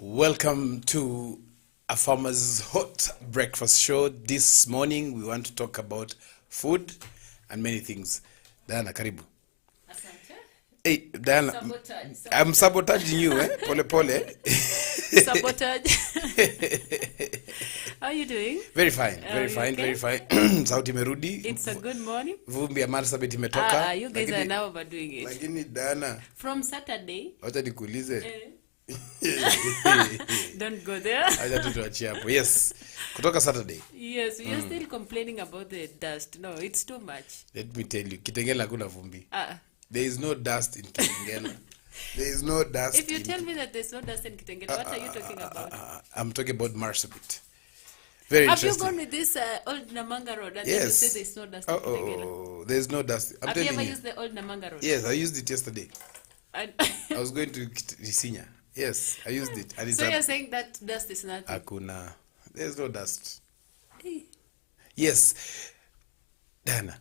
Welcome to a farmer's hot breakfast show. This morning we want to talk about food and many things. Diana, karibu. Asante. Hey, Diana, I'm sabotaging you, eh? Pole pole. Sabotage. How are you doing? Very fine, very you fine, okay? very fine. Sauti merudi. It's a good morning. Vumbi ya Marsabit imetoka. You guys are now overdoing it. Lakini Diana, From Saturday. wacha nikuulize. Don't go there. Acha tu tuachie hapo. Yes. Kutoka Saturday. Yes, we are still complaining about the dust. No, it's too much. Let me tell you, Kitengela hakuna vumbi. Uh, There is no dust in Kitengela. There is no dust. if you tell me that there's no dust in Kitengela, what are you talking about? I'm talking about Marsabit. Very Have you interesting. gone with this old Namanga road and then you Yes. say there's no dust in Kitengela? Oh, there's no dust. I'm Have you telling ever you. used the old Namanga road? Yes, I used it yesterday. And I was going to Isinya. Yes, I used it. And it's so you're saying that dust is nothing? Hakuna. There's no dust. Hey. Yes. Diana,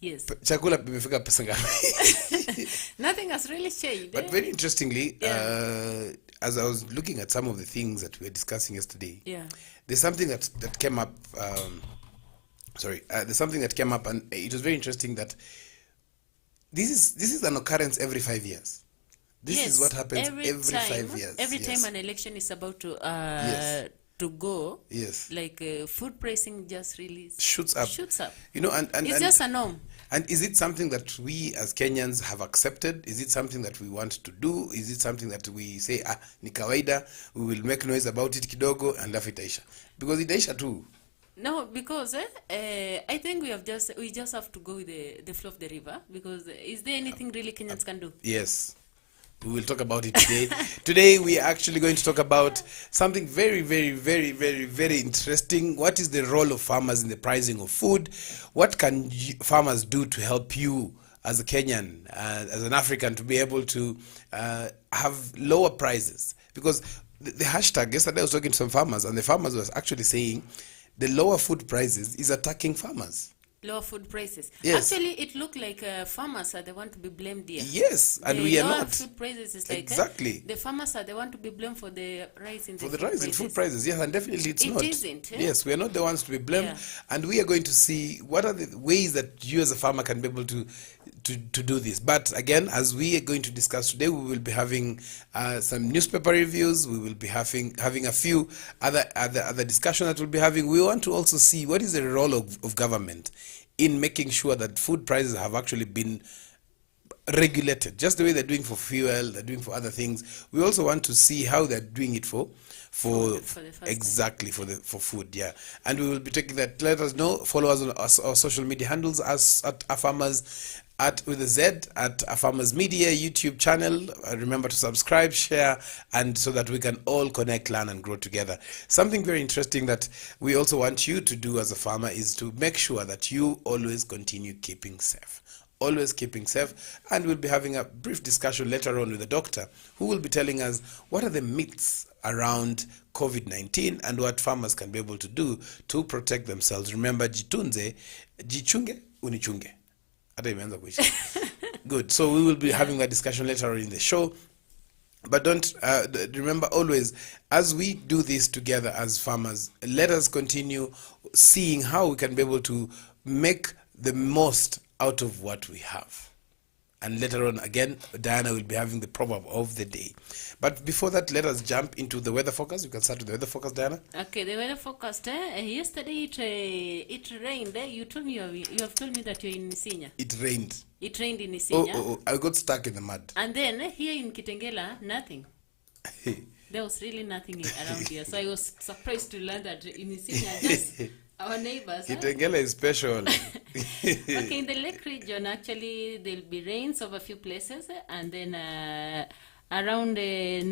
Yes. chakula imefika pesa ngapi? Nothing has really changed. But very interestingly, Yeah. as I was looking at some of the things that we were discussing yesterday, Yeah. there's something that came up. There's something that came up, and it was very interesting that this is an occurrence every 5 years. This is what happens every 5 years. Every Yes. time an election is about to Yes. to go, Yes. like food pricing just really Shoots up. Shoots up. You know, and It's just a norm. and is it something that we as Kenyans have accepted? Is it something that we want to do? Is it something that we say, ni kawaida, we will make noise about it kidogo and laugh itaisha? Because itaisha too. No, because I think we just have to go with the flow of the river. Because is there anything really Kenyans can do? Yes. We will talk about it today. Today we are actually going to talk about something very, very, very, very, very interesting. What is the role of farmers in the pricing of food? What can farmers do to help you as a Kenyan, as an African, to be able to have lower prices? Because the hashtag, yesterday I was talking to some farmers, and the farmers was actually saying the lower food prices is attacking farmers. Lower food prices. Yes. Actually, it looked like farmers are the one to be blamed here. Yes, and the we are lower not. food prices is like Exactly. the farmers are the one to be blamed for the rise in the For the food rise in prices. food prices, yes, and definitely it's It not. isn't, eh? Yes, we are not the ones to be blamed, Yeah. and we are going to see what are the ways that you as a farmer can be able to do this. But again, as we are going to discuss today, we will be having some newspaper reviews. We will be having a few other discussions that we'll be having. We want to also see what is the role of government in making sure that food prices have actually been regulated, just the way they're doing for fuel, they're doing for other things. We also want to see how they're doing it for the first time. exactly for food, yeah. And we will be taking that. Let us know. Follow us on our social media handles as at Farmers with a Z at Farmers Media YouTube channel. Remember to subscribe, share, and so that we can all connect, learn, and grow together. Something very interesting that we also want you to do as a farmer is to make sure that you always continue keeping safe. Always keeping safe, and we'll be having a brief discussion later on with the doctor who will be telling us what are the myths around COVID-19 and what farmers can be able to do to protect themselves. Remember, jitunze, jichunge, unichunge. Hata imeanza kuisha. Good. So we will be having that discussion later on in the show. But don't remember always, as we do this together as farmers, let us continue seeing how we can be able to make the most out of what we have. And later on, again, Diana will be having the proverb of the day. But before that, let us jump into the weather forecast. You can start with the weather forecast, Diana. Okay, the weather forecast. Yesterday it rained. You told me you have told me that you're in Isinya. It rained. It rained in Isinya. I got stuck in the mud. And then here in Kitengela, nothing. There was really nothing around here. So I was surprised to learn that in Isinya, just our neighbors. Kitengela is special. Okay, in the lake region, actually, there'll be rains over a few places, and then around the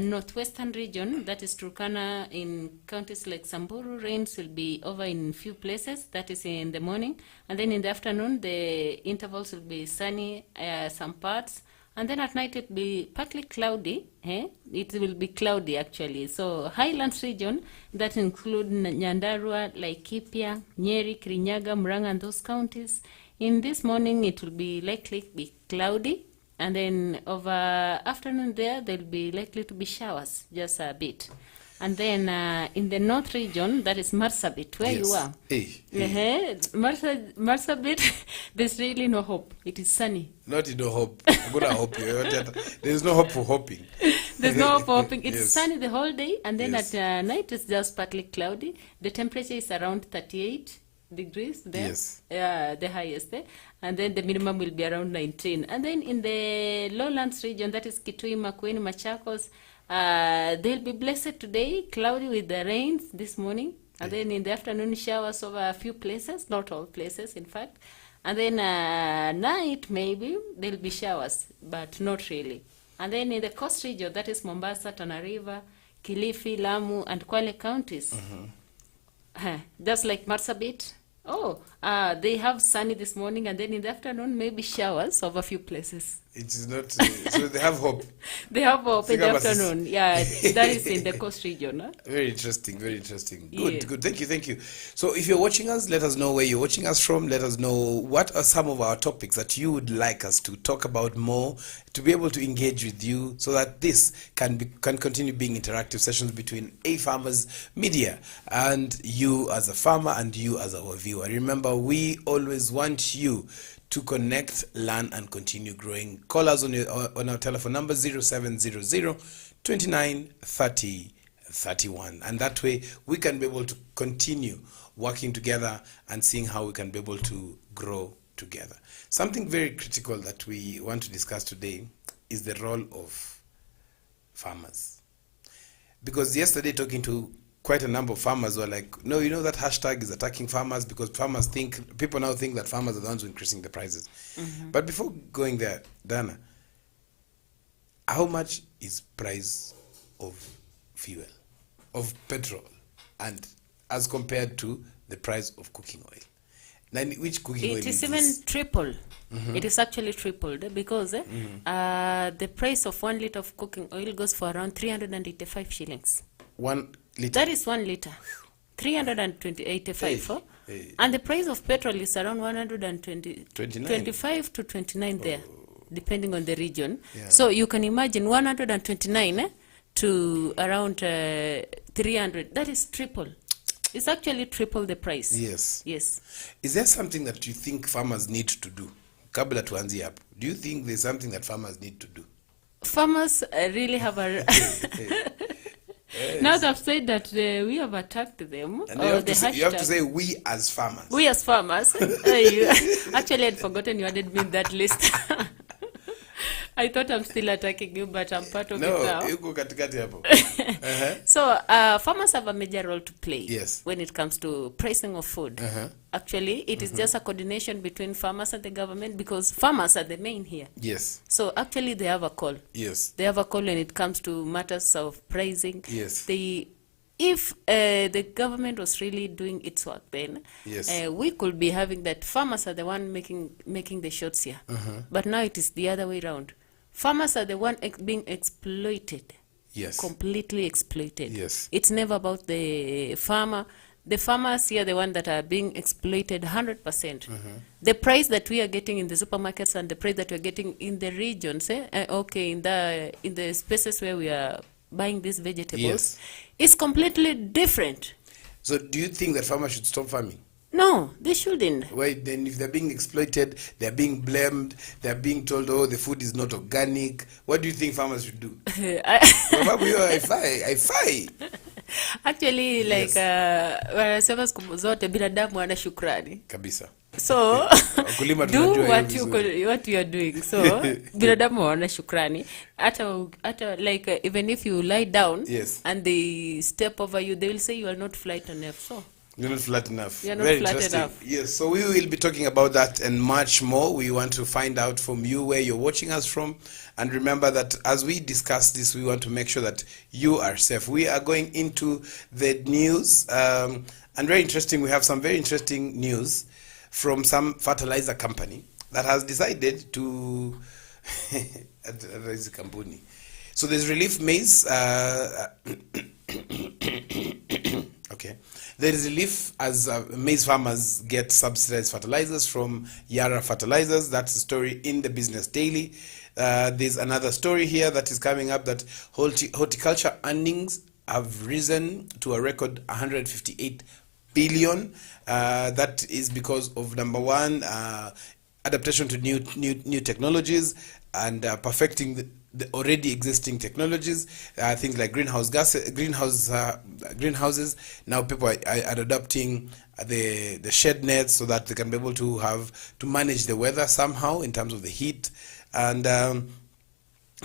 northwestern region, that is Turkana, in counties like Samburu, rains will be over in few places. That is in the morning, and then in the afternoon, the intervals will be sunny, some parts. And then at night it will be partly cloudy. It will be cloudy actually. So highlands region, that include Nyandarua, Laikipia, Nyeri, Kirinyaga, Murang'a, and those counties. In this morning it will be likely be cloudy. And then over afternoon there'll be likely to be showers, just a bit. And then in the north region, that is Marsabit, where you are. Marsabit, there's really no hope. It is sunny. Not no hope. I'm gonna hope you. There's no hope for hoping. There's no hope for hoping. It's sunny the whole day, and then at night it's just partly cloudy. The temperature is around 38 degrees there. Yes. The highest there. And then the minimum will be around 19. And then in the lowlands region, that is Kitui, Makueni, Machakos, they'll be blessed today, cloudy with the rains this morning. And then in the afternoon, showers over a few places, not all places, in fact. And then night, maybe, there'll be showers, but not really. And then in the coast region, that is Mombasa, Tana River, Kilifi, Lamu, and Kwale counties. Just like Marsabit. They have sunny this morning, and then in the afternoon, maybe showers over a few places. It is not, so they have hope. They have hope in the afternoon. Yeah, that is in the coast region. Huh? Very interesting, very interesting. Good, good. Thank you. So if you're watching us, let us know where you're watching us from. Let us know what are some of our topics that you would like us to talk about more, to be able to engage with you, so that this can continue being interactive sessions between A Farmers Media and you as a farmer and you as our viewer. Remember, we always want you to connect, learn, and continue growing. Call us on our telephone number 0700 29 30 31. And that way we can be able to continue working together and seeing how we can be able to grow together. Something very critical that we want to discuss today is the role of farmers. Because yesterday, talking to quite a number of farmers were like, no, you know that hashtag is attacking farmers because people now think that farmers are the ones who are increasing the prices. But before going there, Dana, how much is price of fuel, of petrol, and as compared to the price of cooking oil? Then which cooking oil is this? It is even triple. It is actually tripled because the price of 1 liter of cooking oil goes for around 385 shillings. 1 liter. That is 1 liter. 385. And the price of petrol is around 25 to 29 there, depending on the region. Yeah. So you can imagine 129 to around 300. That is triple. It's actually triple the price. Yes. Yes. Is there something that you think farmers need to do? Kabla tuanzie hapo. Do you think there's something that farmers need to do? Farmers really have a... Now that I've said that we have attacked them. And you have to say we as farmers. We as farmers. Actually, I'd forgotten you added me in that list. I thought I'm still attacking you, but I'm part of it now. So farmers have a major role to play when it comes to pricing of food. Actually, it is just a coordination between farmers and the government because farmers are the main here. Yes. So actually, they have a call. Yes. They have a call when it comes to matters of pricing. Yes. If the government was really doing its work, then we could be having that farmers are the one making the shots here. But now it is the other way around. Farmers are the one being exploited. Yes. Completely exploited. Yes. It's never about the farmer. The farmers here are the one that are being exploited 100%. The price that we are getting in the supermarkets and the price that we are getting in the regions, in the spaces where we are buying these vegetables, is completely different. So do you think that farmers should stop farming? No, they shouldn't. Wait, then if they're being exploited, they're being blamed, they're being told, oh, the food is not organic, what do you think farmers should do? I fight. Actually, like, wanasema siku zote binadamu ana shukrani. Kabisa. So, do what you are doing. So, binadamu wana shukrani. Like, even if you lie down and they step over you, they will say you are not flat enough. So, you're not flat enough. You're not Very flat interesting. enough. Yes, so we will be talking about that and much more. We want to find out from you where you're watching us from. And remember that as we discuss this, we want to make sure that you are safe. We are going into the news. And very interesting, we have some very interesting news from some fertilizer company that has decided to... So there's relief maize... Okay. There is relief as maize farmers get subsidized fertilizers from Yara Fertilizers. That's the story in the Business Daily. There's another story here that is coming up that horticulture earnings have risen to a record 158 billion. That is because of number one, adaptation to new technologies and perfecting the already existing technologies. Things like greenhouses. Now people are adopting the shed nets so that they can be able to manage the weather somehow in terms of the heat. And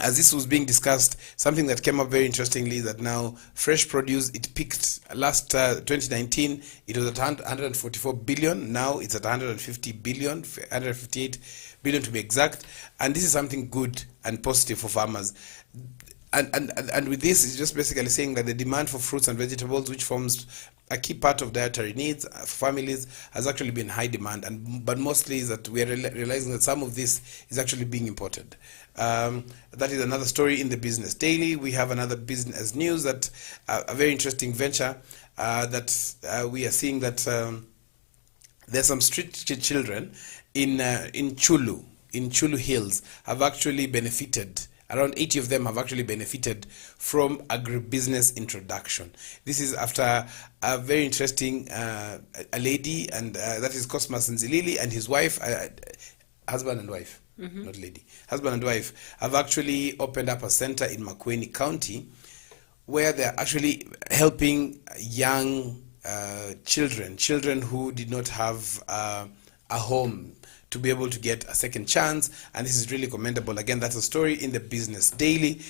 as this was being discussed, something that came up very interestingly is that now fresh produce, it peaked last 2019, it was at 144 billion. Now it's at 150 billion, 158 billion to be exact. And this is something good and positive for farmers. And with this, it's just basically saying that the demand for fruits and vegetables, which forms a key part of dietary needs for families, has actually been high demand. But mostly is that we are realizing that some of this is actually being imported. That is another story in the Business Daily. We have another business news that a very interesting venture that we are seeing that there's some street children in Chulu Hills have actually benefited. Around 80 of them have actually benefited from agribusiness introduction. This is after a very interesting a lady, and that is Cosmas Nzilili and his wife, husband and wife, not lady, husband and wife, have actually opened up a center in Makueni County where they're actually helping young children who did not have a home to be able to get a second chance, and this is really commendable. Again, that's a story in the Business Daily.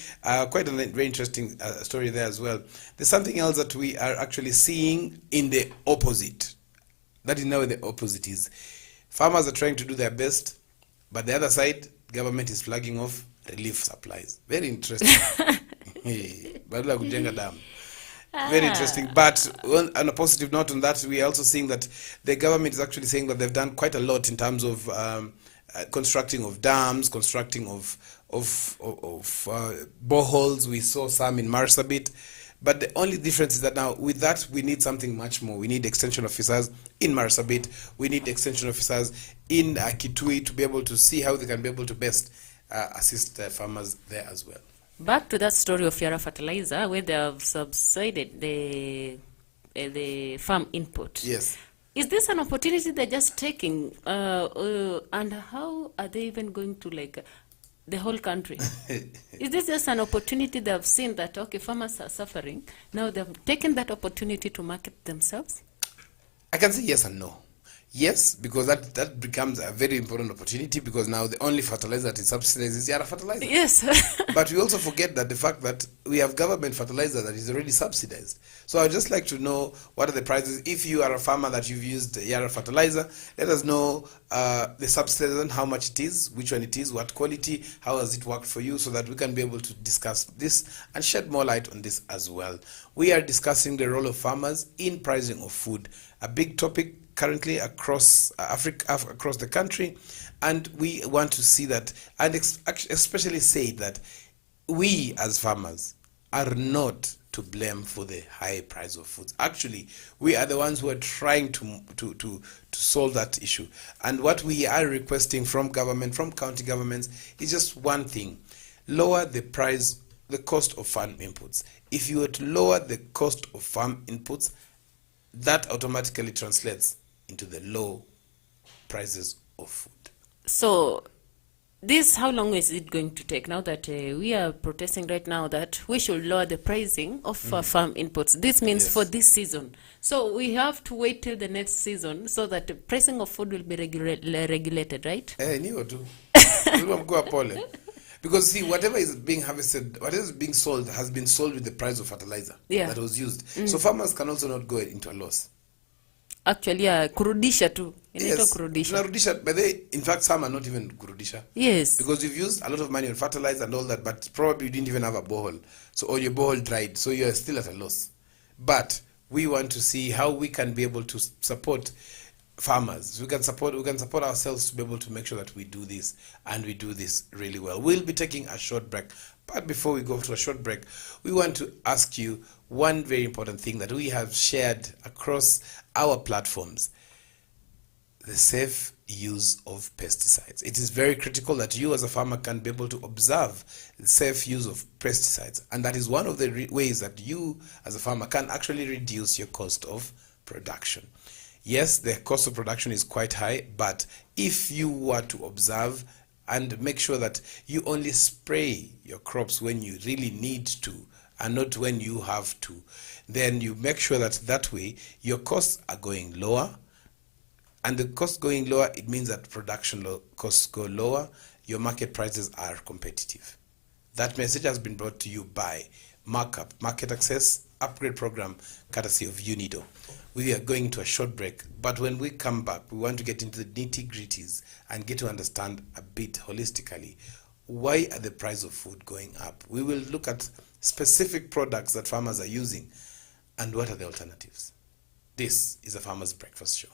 Quite a very interesting story there as well. There's something else that we are actually seeing in the opposite. That is now the opposite is. Farmers are trying to do their best, but the other side, government is flagging off relief supplies. Very interesting. Badala kujenga damu. Very interesting. But on a positive note on that, we are also seeing that the government is actually saying that they've done quite a lot in terms of constructing of dams, constructing of boreholes. We saw some in Marsabit. But the only difference is that now with that, we need something much more. We need extension officers in Marsabit. We need extension officers in Kitui to be able to see how they can be able to best assist farmers there as well. Back to that story of Yara Fertilizer, where they have subsided the farm input. Yes. Is this an opportunity they're just taking? And how are they even going to the whole country? Is this just an opportunity they have seen that, okay, farmers are suffering, now they've taken that opportunity to market themselves? I can say yes and no. Yes, because that becomes a very important opportunity, because now the only fertilizer that is subsidized is Yara Fertilizer. Yes. But we also forget that the fact that we have government fertilizer that is already subsidized. So I'd just like to know what are the prices. If you are a farmer that you've used Yara Fertilizer, let us know the subsidization, how much it is, which one it is, what quality, how has it worked for you, so that we can be able to discuss this and shed more light on this as well. We are discussing the role of farmers in pricing of food, a big topic currently across Africa, across the country, and we want to see that, and especially say that we as farmers are not to blame for the high price of foods. Actually, we are the ones who are trying to solve that issue. And what we are requesting from government, from county governments, is just one thing: lower the price, the cost of farm inputs. If you were to lower the cost of farm inputs, that automatically translates into the low prices of food. So this, how long is it going to take now that we are protesting right now that we should lower the pricing of farm inputs? This means for this season. So we have to wait till the next season so that the pricing of food will be regulated, right? Because see, whatever is being harvested, whatever is being sold has been sold with the price of fertilizer that was used. So farmers can also not go into a loss. Actually, kurudisha tu. Yes, kurudisha. But in fact, some are not even kurudisha. Yes. Because you've used a lot of money on fertilizer and all that, but probably you didn't even have a borehole. So, or your borehole dried, so you're still at a loss. But we want to see how we can be able to support farmers. We can support ourselves to be able to make sure that we do this, and we do this really well. We'll be taking a short break. But before we go to a short break, we want to ask you one very important thing that we have shared across our platforms: the Safe use of pesticides. It is very critical that you as a farmer can be able to observe the safe use of pesticides, and that is one of the ways that you as a farmer can actually reduce your cost of production. Yes, the cost of production is quite high, but if you were to observe and make sure that you only spray your crops when you really need to and not when you have to, then you make sure that that way your costs are going lower. And the cost going lower, it means that production costs go lower, your market prices are competitive. That message has been brought to you by Markup, Market Access Upgrade Program, courtesy of UNIDO. We are going to a short break, but when we come back, we want to get into the nitty-gritties and get to understand a bit holistically, why are the price of food going up? We will look at specific products that farmers are using and what are the alternatives. This is a Farmer's Breakfast Show.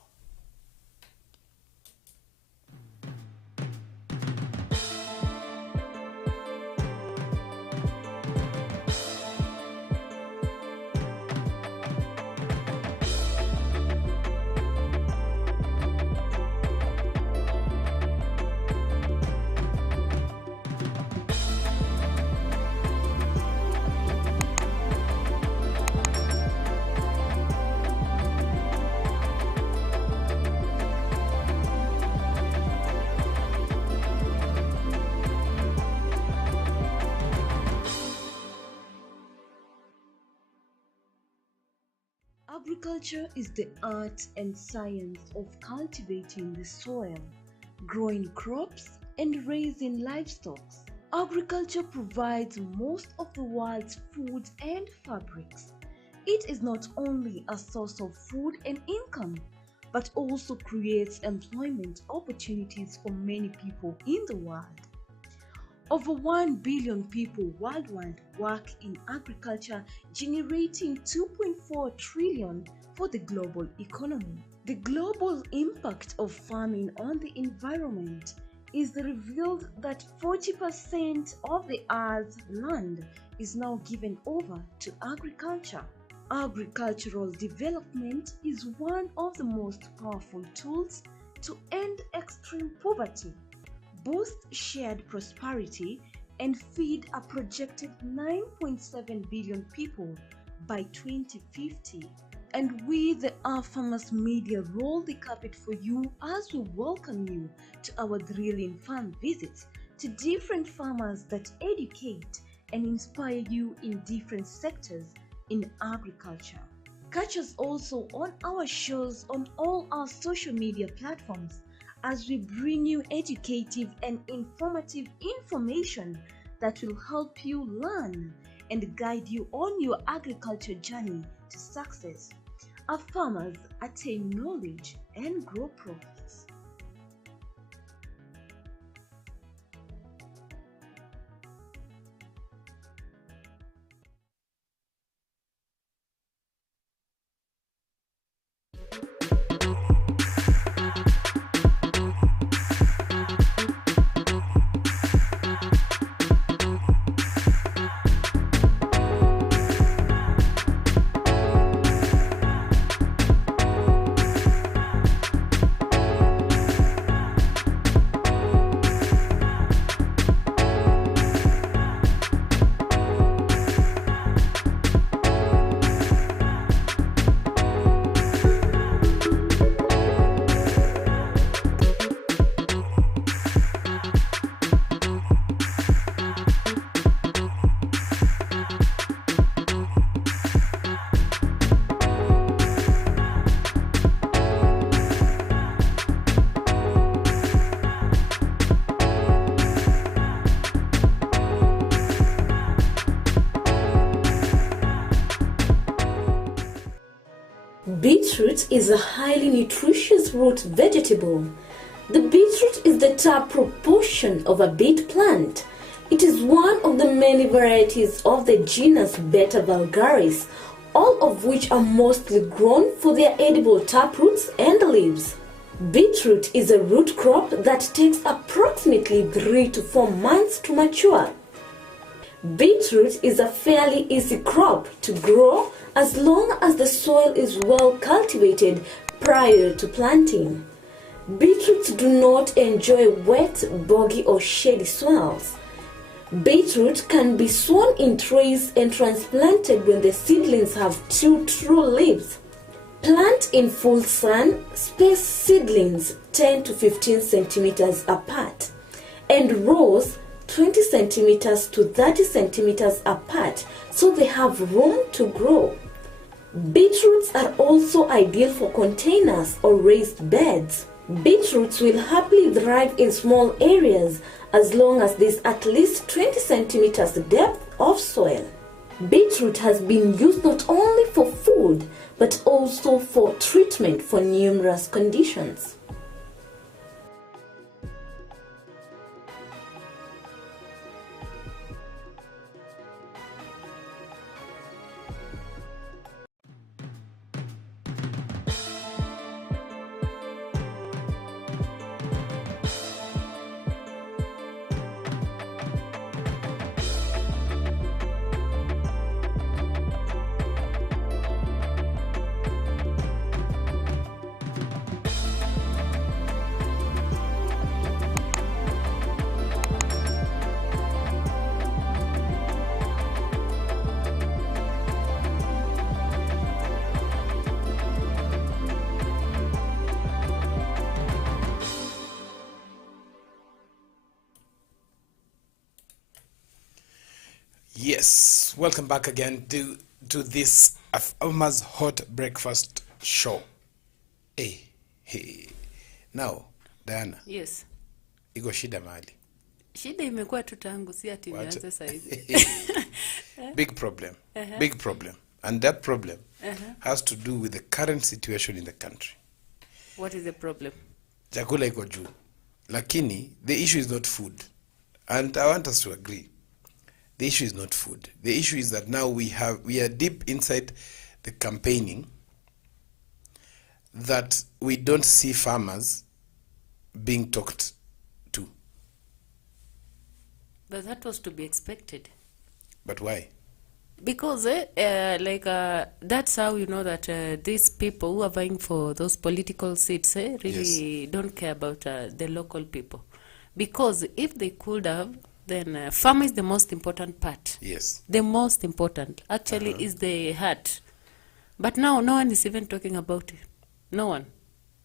Agriculture is the art and science of cultivating the soil, growing crops, and raising livestock. Agriculture provides most of the world's food and fabrics. It is not only a source of food and income, but also creates employment opportunities for many people in the world. Over 1 billion people worldwide work in agriculture, generating 2.4 trillion for the global economy. The global impact of farming on the environment is revealed that 40% of the Earth's land is now given over to agriculture. Agricultural development is one of the most powerful tools to end extreme poverty, boost shared prosperity, and feed a projected 9.7 billion people by 2050. And we, the Our Farmers Media, roll the carpet for you as we welcome you to our thrilling farm visits to different farmers that educate and inspire you in different sectors in agriculture. Catch us also on our shows on all our social media platforms as we bring you educative and informative information that will help you learn and guide you on your agriculture journey to success. Our farmers attain knowledge and grow profits. Beetroot is a highly nutritious root vegetable. The beetroot is the taproot portion of a beet plant. It is one of the many varieties of the genus Beta vulgaris, all of which are mostly grown for their edible taproots and leaves. Beetroot is a root crop that takes approximately 3 to 4 months to mature. Beetroot is a fairly easy crop to grow as long as the soil is well cultivated prior to planting. Beetroots do not enjoy wet, boggy or shady soils. Beetroot can be sown in trays and transplanted when the seedlings have two true leaves. Plant in full sun, space seedlings 10 to 15 centimeters apart, and rows 20 centimeters to 30 centimeters apart so they have room to grow. Beetroots are also ideal for containers or raised beds. Beetroots will happily thrive in small areas as long as there's at least 20 centimeters depth of soil. Beetroot has been used not only for food but also for treatment for numerous conditions. Yes, welcome back again to this Farmers Hot Breakfast Show. Hey. Now, Diana, Yes. iko shida mahali. Shida imekuwa tu tangu si ati imeanza sasa hivi. Big problem. Big problem. And that problem has to do with the current situation in the country. What is the problem? Chakula iko juu. Lakini the issue is not food. And I want us to agree. The issue is not food. The issue is that now we are deep inside the campaigning that we don't see farmers being talked to. But that was to be expected. But why? Because that's how you know that these people who are vying for those political seats really don't care about the local people. Because if they could have, then farm is the most important part. Yes. The most important actually is the heart. But now no one is even talking about it. No one.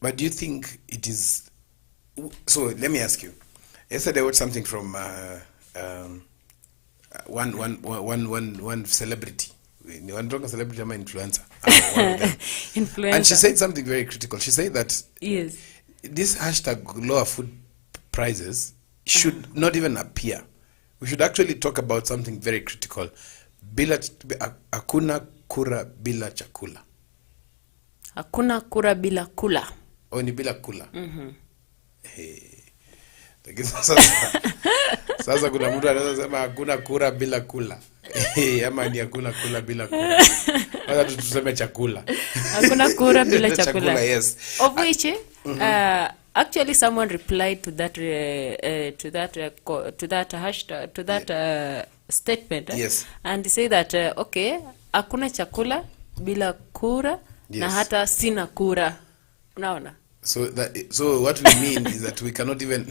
But do you think it is... So let me ask you. Yesterday I watched something from one celebrity. One drunk celebrity, I'm an influencer. One of them. Influencer. And she said something very critical. She said that Yes. this hashtag lower food prices should not even appear. We should actually talk about something very critical. Hakuna kura bila chakula. Hakuna kura bila kula. Au ni bila kula? Lakini sasa kuna mtu anaweza sema hakuna kura bila kula. Ama ni hakuna kula bila kula. Wacha tuseme chakula. Hakuna kura bila chakula. Chakula, yes. Of which actually someone replied to that hashtag, to that statement. Yes. And they say that okay, hakuna chakula bila kura, na Yes. hata sina kura. Unaona? So what we mean is that we cannot even...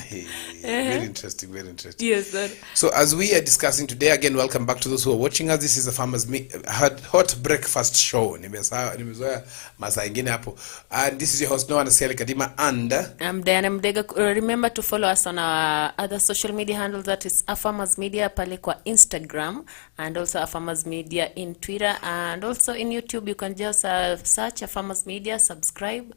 very interesting, very interesting. Yes, sir. So as we are discussing today, again, welcome back to those who are watching us. This is a Farmers Hot Breakfast Show. Nimezoea masaa ingine hapo. And this is your host, Noah Nasiali Kadima, and... I'm Diana Mdega. Remember to follow us on our other social media handles, that is Farmers Media pale kwa Instagram, and also Farmers Media in Twitter, and also in YouTube. You can just search Farmers Media, subscribe,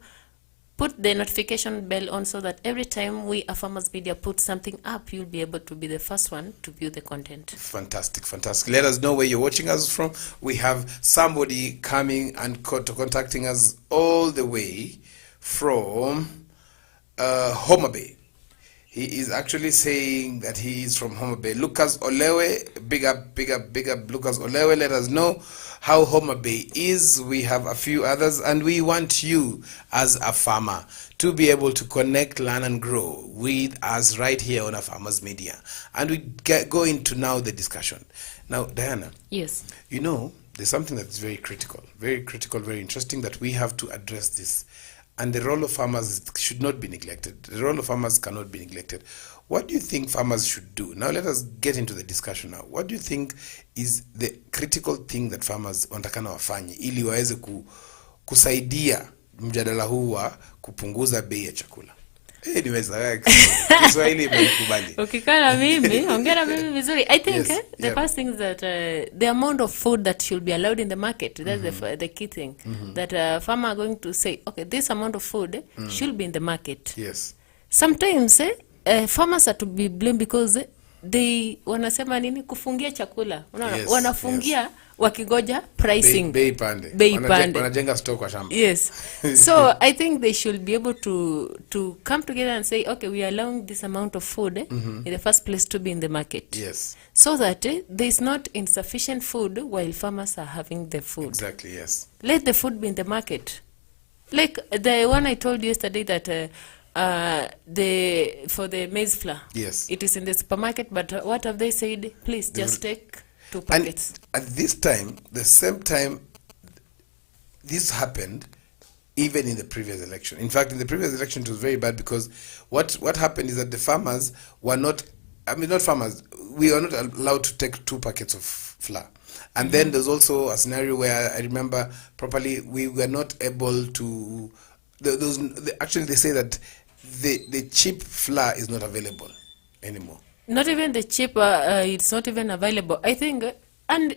put the notification bell on so that every time we Farmers Media put something up, you'll be able to be the first one to view the content. Fantastic, fantastic. Let us know where you're watching us from. We have somebody coming and contacting us all the way from Homa Bay. He is actually saying that he is from Homa Bay. Lucas Olewe, big up, Lucas Olewe. Let us know how Homa Bay is. We have a few others, and we want you as a farmer to be able to connect, learn, and grow with us right here on our Farmers Media. And we go into now the discussion. Now, Diana. Yes. You know, there's something that's very critical, very interesting, that we have to address this and the role of farmers should not be neglected. The role of farmers cannot be neglected. What do you think farmers should do? Now let us get into the discussion now. What do you think is the critical thing that farmers wanatakana wafanye ili waweze kusaidia mjadala huu wa kupunguza bei ya chakula? Nimeweza Kiswahili imekubali. Ukikana mimi, ongera mimi vizuri. I think the first thing is that the amount of food that should be allowed in the market, that's the key thing. That farmer are going to say, okay, this amount of food should be in the market. Yes. Sometimes farmers are to be blamed because they wanasema nini kufungia chakula. Unaona? Yes, Wanafungia wakigoja pricing. Bei pande. Wanajenga stock kwa shamba. Yes. So I think they should be able to come together and say, okay, we are allowing this amount of food in the first place to be in the market. Yes. So that there is not insufficient food while farmers are having the food. Exactly, yes. Let the food be in the market. Like the one I told you yesterday that for the maize flour. Yes. It is in the supermarket, but what have they said? Please just take 2 packets. And at this time, the same time, this happened even in the previous election. In fact, in the previous election, it was very bad because what happened is that the farmers were not farmers, we were not allowed to take 2 packets of flour. And then there's also a scenario where I remember properly, we were not able to, actually they say that the cheap flour is not available anymore. Not even the cheap, it's not even available. I think, and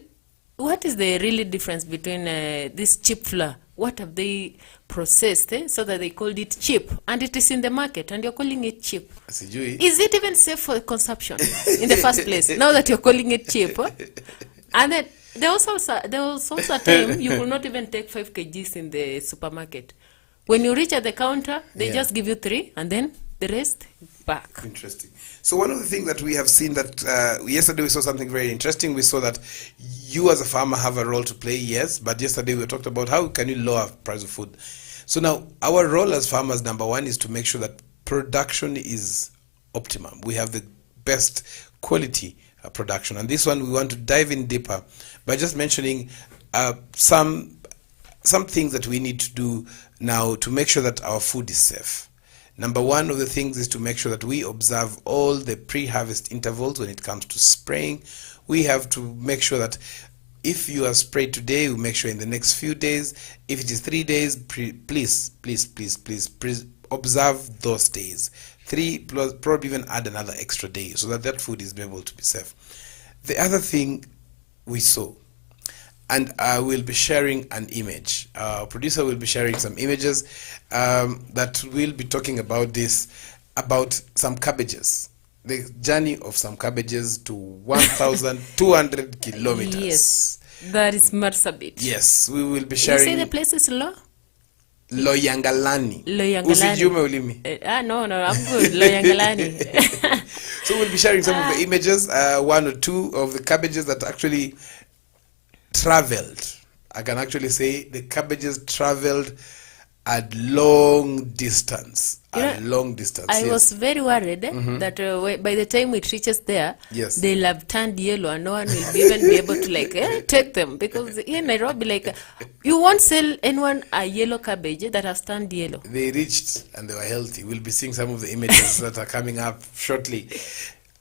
what is the really difference between this cheap flour? What have they processed so that they called it cheap? And it is in the market and you're calling it cheap. Is it even safe for consumption in the first place, now that you're calling it cheap? And then there was also a time you could not even take 5 kgs in the supermarket. When you reach at the counter, they just give you 3 and then the rest back. Interesting. So one of the things that we have seen that yesterday we saw something very interesting. We saw that you as a farmer have a role to play, yes, but yesterday we talked about how can you lower price of food. So now our role as farmers, number one, is to make sure that production is optimum. We have the best quality production. And this one we want to dive in deeper by just mentioning some things that we need to do now to make sure that our food is safe. Number one of the things is to make sure that we observe all the pre-harvest intervals when it comes to spraying. We have to make sure that if you are sprayed today, we make sure in the next few days, if it is 3 days, please observe those days. 3 plus, probably even add another extra day so that food is able to be safe. The other thing we saw, and I will be sharing an image. Our producer will be sharing some images that will be talking about this, about some cabbages. The journey of some cabbages to 1,200 kilometers. Yes, that is Marsabit. Yes, we will be sharing. You say the place is Loyangalani. Usijume ulimi. No, I'm good. Loyangalani. So we'll be sharing some of the images, 1 or 2 of the cabbages that actually traveled. I can actually say the cabbages traveled at long distance. I was very worried that by the time it reaches there, they'll have turned yellow and no one will even be able to take them, because in Nairobi, you won't sell anyone a yellow cabbage that has turned yellow. They reached and they were healthy. We'll be seeing some of the images that are coming up shortly.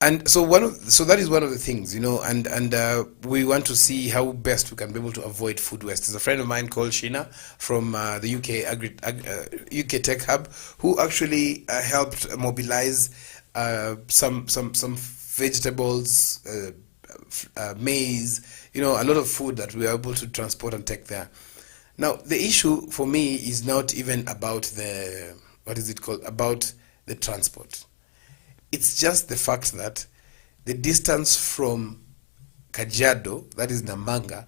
And so that is one of the things, and we want to see how best we can be able to avoid food waste. There's a friend of mine called Sheena from the UK Tech Hub, who actually helped mobilize some vegetables, maize, a lot of food that we are able to transport and take there. Now, the issue for me is not even about about the transport. It's just the fact that the distance from Kajiado, that is Namanga,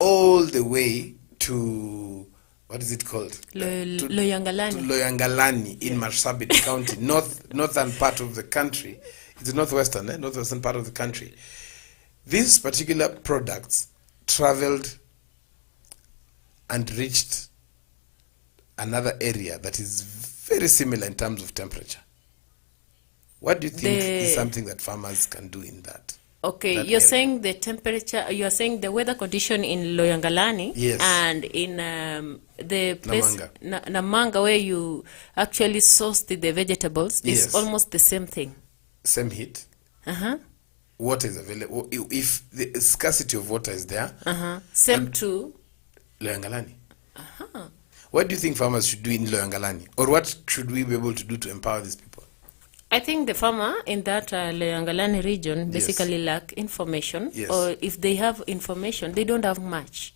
all the way to, what is it called? Loyangalani. To Loyangalani in Marsabit County, northern part of the country. It's the northwestern part of the country. These particular products traveled and reached another area that is very similar in terms of temperature. What do you think is something that farmers can do in that? Okay, that you're area. saying the temperature, you're saying the weather condition in Loyangalani Yes. and in the place Namanga. Namanga where you actually sourced the vegetables Yes. is almost the same thing. Same heat. Uh-huh. Water is available. If the scarcity of water is there, Uh-huh. Same too. Loyangalani. What do you think farmers should do in Loyangalani? Or what should we be able to do to empower these people? I think the farmer in that Loyangalani region basically lack information, Yes. or if they have information, they don't have much.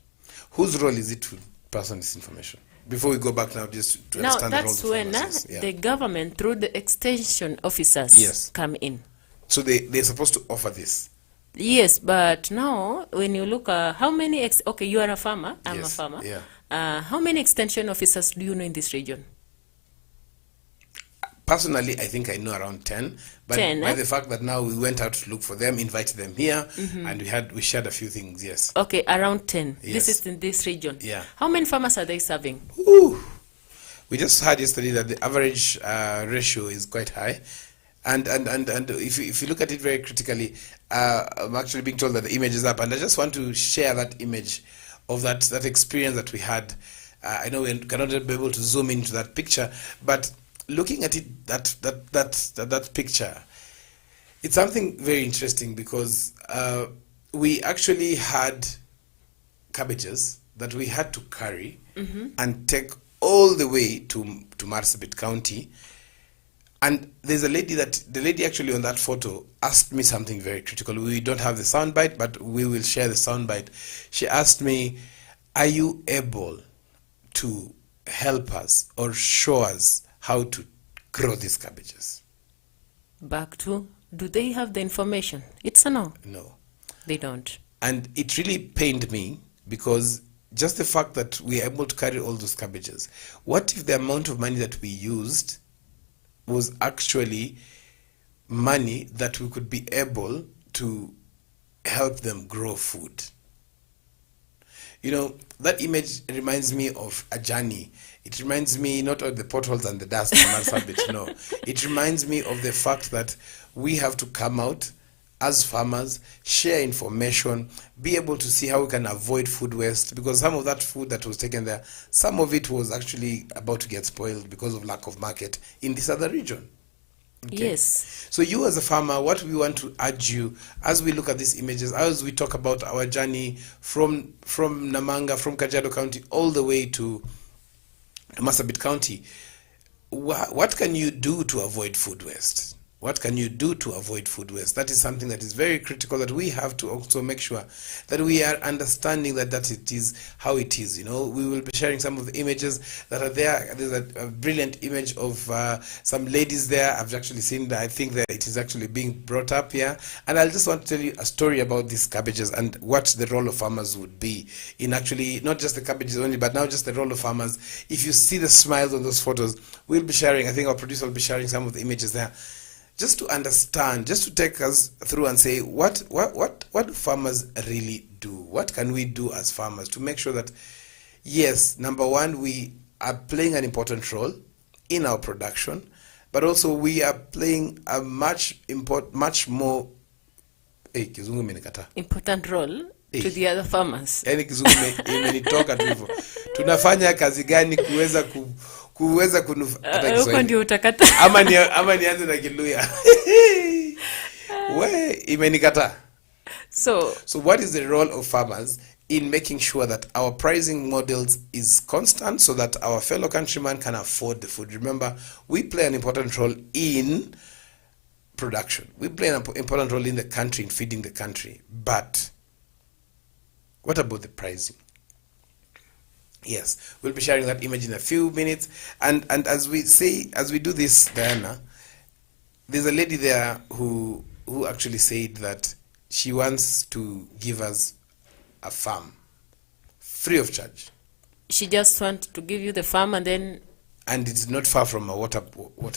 Whose role is it to pass on this information? Before we go back now, just to Now understand the role that's of when farmers. Yes. the government, through the extension officers, Yes. come in. So they're supposed to offer this. Yes, but now when you look at how many, okay, you are a farmer, I'm a Yes, farmer. yeah. How many extension officers do you know in this region? Personally, I think I know around 10. But 10, by eh? the fact that now we went out to look for them, invited them here, and we shared a few things, yes. Okay, around 10. Yes. This is in this region. Yeah. How many farmers are they serving? Ooh. We just heard yesterday that the average ratio is quite high. And if you look at it very critically, I'm actually being told that the image is up, and I just want to share that image of that experience that we had. I know we cannot be able to zoom into that picture, but looking at it, that picture, it's something very interesting because we actually had cabbages that we had to carry and take all the way to Marsabit County. And there's the lady actually on that photo asked me something very critical. We don't have the soundbite, but we will share the soundbite. She asked me, are you able to help us or show us how to grow these cabbages? Back to, do they have the information? It's a no. No. They don't. And it really pained me because just the fact that we are able to carry all those cabbages, what if the amount of money that we used was actually money that we could be able to help them grow food? You know, that image reminds me of a journey. It reminds me not of the potholes and the dust from Marsabit, no. It reminds me of the fact that we have to come out as farmers, share information, be able to see how we can avoid food waste, because some of that food that was taken there, some of it was actually about to get spoiled because of lack of market in this other region. Okay? Yes. So you as a farmer, what we want to urge you as we look at these images, as we talk about our journey from Namanga, from Kajiado County, all the way to Marsabit County, what can you do to avoid food waste? What can you do to avoid food waste? That is something that is very critical, that we have to also make sure that we are understanding that it is how it is. You know, we will be sharing some of the images that are there. There's a brilliant image of some ladies there. I've actually seen that. I think that it is actually being brought up here. And I just want to tell you a story about these cabbages and what the role of farmers would be in actually, not just the cabbages only, but now just the role of farmers. If you see the smiles on those photos, we'll be sharing, I think our producer will be sharing some of the images there. Just to understand, just to take us through and say, what do farmers really do? What can we do as farmers to make sure that, yes, number one, we are playing an important role in our production, but also we are playing a much more Important role to the other farmers. Yani kizungu imenitoka tu hivyo. Tunafanya kazi gani kuweza Huko ndio utakata. ama nianze na Kiluya. We imenikata. So what is the role of farmers in making sure that our pricing models is constant so that our fellow countrymen can afford the food? Remember, we play an important role in production. We play an important role in the country, in feeding the country. But what about the pricing? Yes, we'll be sharing that image in a few minutes. And as we do this, Diana, there's a lady there who actually said that she wants to give us a farm free of charge. She just wants to give you the farm and then... And it's not far from a water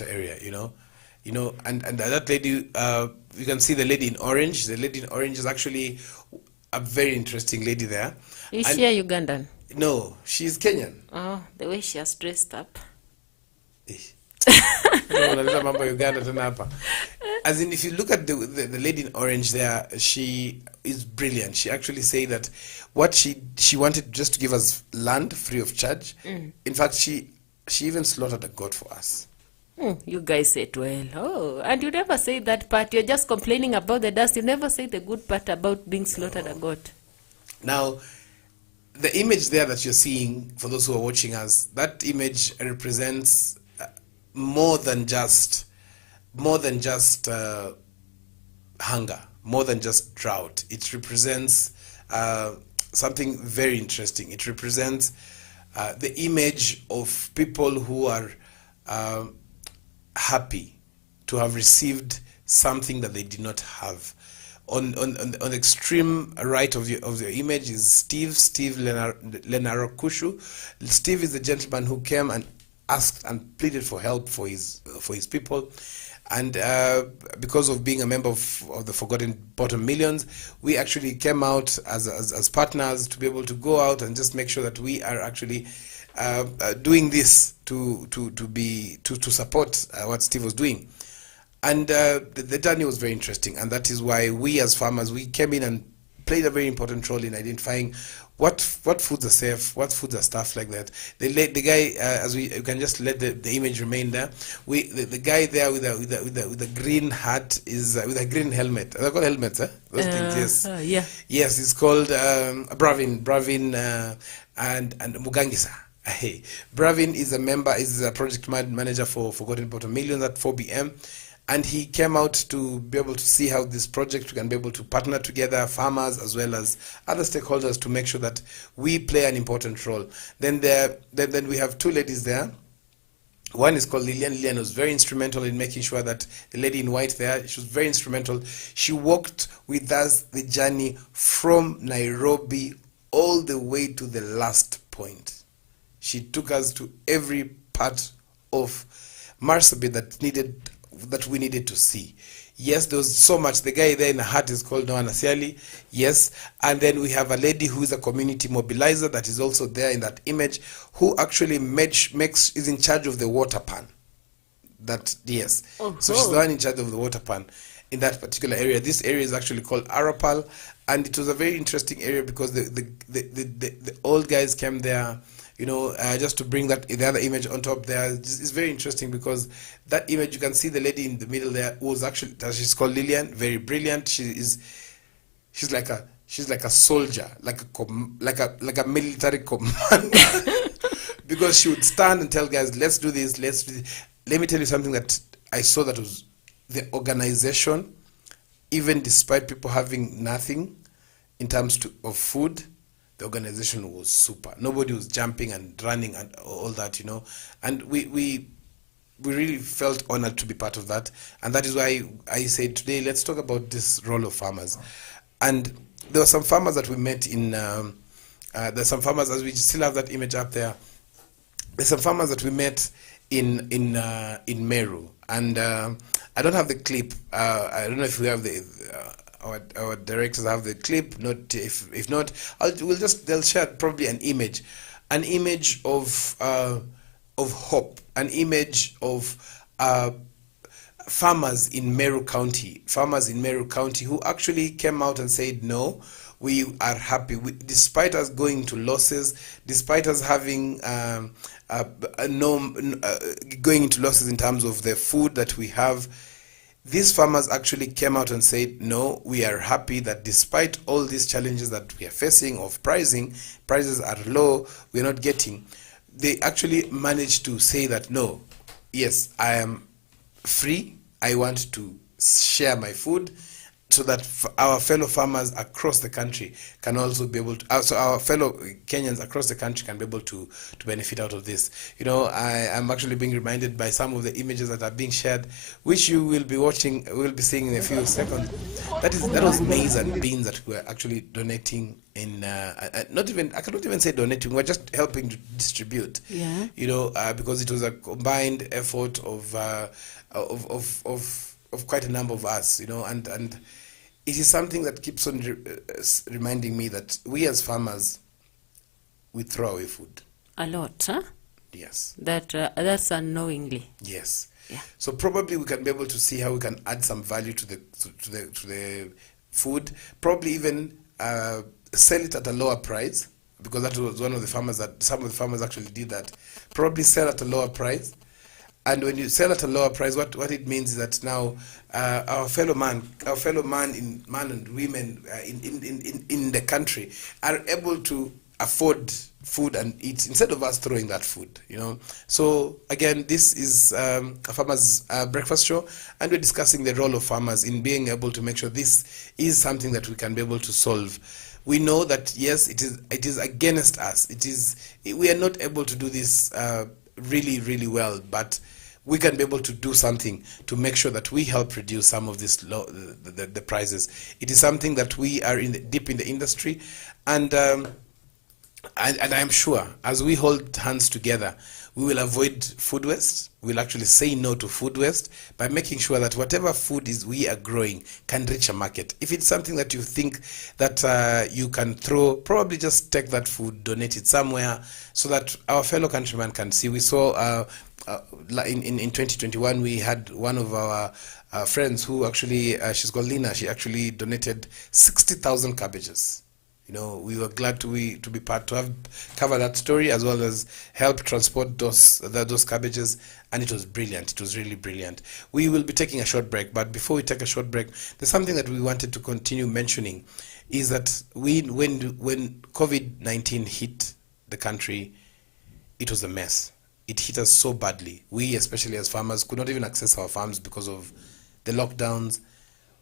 area, you know, and that lady, you can see the lady in orange. The lady in orange is actually a very interesting lady there. Is she a Ugandan? No, she's Kenyan. Oh, the way she has dressed up. Unaleta mambo ya Uganda tena hapa. As in, if you look at the lady in orange there, she is brilliant. She actually said that what she wanted just to give us land free of charge. In fact, she even slaughtered a goat for us. You guys said well. Oh, and you never say that part. You're just complaining about the dust. You never say the good part about being slaughtered a goat. Now, the image there that you're seeing, for those who are watching us, that image represents more than just hunger, more than just drought. It represents something very interesting. It represents the image of people who are happy to have received something that they did not have. On the extreme right of the image is Steve Lenarokushu. Steve is the gentleman who came and asked and pleaded for help for his people, and because of being a member of the Forgotten Bottom Millions, we actually came out as partners to be able to go out and just make sure that we are actually doing this to support what Steve was doing. And the journey was very interesting, and that is why we as farmers, we came in and played a very important role in identifying what foods are safe, what foods are stuff like that. The guy, you can just let the image remain there. The guy there with a green hat is with a green helmet. Are they called helmets? Those things, yes. Yeah. Yes, it's called Bravin, and Mugangisa. Hey, Bravin is a project manager for Forgotten Bottom Millions at 4BM. And he came out to be able to see how this project can be able to partner together, farmers as well as other stakeholders, to make sure that we play an important role. Then we have two ladies there. One is called Lillian. Lillian was very instrumental in making sure that the lady in white there, she was very instrumental. She walked with us the journey from Nairobi all the way to the last point. She took us to every part of Marsabit that we needed to see. Yes, there was so much. The guy there in the hat is called Noah Nasiali. Yes. And then we have a lady who is a community mobilizer that is also there in that image, who actually is in charge of the water pan. Yes. So she's the one in charge of the water pan in that particular area. This area is actually called Arapal, and it was a very interesting area because the old guys came there. Just to bring the other image on top there, it's very interesting because that image, you can see the lady in the middle there was actually, she's called Lillian, very brilliant. She's like a soldier, like a military commander, because she would stand and tell guys, let's do this. Let me tell you something that I saw, that was the organization, even despite people having nothing in terms of food. The organization was super. Nobody was jumping and running and all that, and we really felt honored to be part of that. And that is why I said today, let's talk about this role of farmers. And there were some farmers that we met in, there's some farmers, as we still have that image up there, there's some farmers that we met in Meru. And I don't have the clip. I don't know if we have our directors have the clip. Not if not, they'll share probably an image of hope, an image of farmers in Meru County, who actually came out and said, no, we are happy. Despite us going to losses, despite us having going into losses in terms of the food that we have, these farmers actually came out and said, no, we are happy that despite all these challenges that we are facing of prices are low, we're not getting. They actually managed to say that, no, yes, I am free. I want to share my food, so that our fellow farmers across the country can also be able to, so our fellow Kenyans across the country can be able to benefit out of this. I am actually being reminded by some of the images that are being shared, which you will be watching, will be seeing in a few seconds. That was maize and beans that we were actually donating in, I cannot even say donating, we're just helping to distribute. Yeah. Because it was a combined effort of quite a number of us, and it is something that keeps on reminding me that we as farmers, we throw away food. A lot, huh? Yes. That's unknowingly. Yes. Yeah. So probably we can be able to see how we can add some value to the food. Probably even sell it at a lower price, because that was one of the farmers that some of the farmers actually did that. Probably sell at a lower price. And when you sell at a lower price, what it means is that now our fellow man and women in the country are able to afford food and eat instead of us throwing that food, you know. So again, this is a farmers breakfast show, and we're discussing the role of farmers in being able to make sure this is something that we can be able to solve. We know that yes, it is against us. We are not able to do this really well, but we can be able to do something to make sure that we help reduce some of this the prices. It is something that we are deep in the industry, and I'm sure as we hold hands together, we will avoid food waste. We'll actually say no to food waste by making sure that whatever food we are growing can reach a market. If it's something that you think that you can throw, probably just take that food, donate it somewhere so that our fellow countrymen can see. We saw in 2021, we had one of our friends who actually, she's called Lina, she actually donated 60,000 cabbages. You know, we were glad to be part to have cover that story, as well as help transport those cabbages, and it was brilliant. It was really brilliant. We will be taking a short break, but before we take a short break, there's something that we wanted to continue mentioning, is that when COVID-19 hit the country, it was a mess. It hit us so badly. We, especially as farmers, could not even access our farms because of the lockdowns.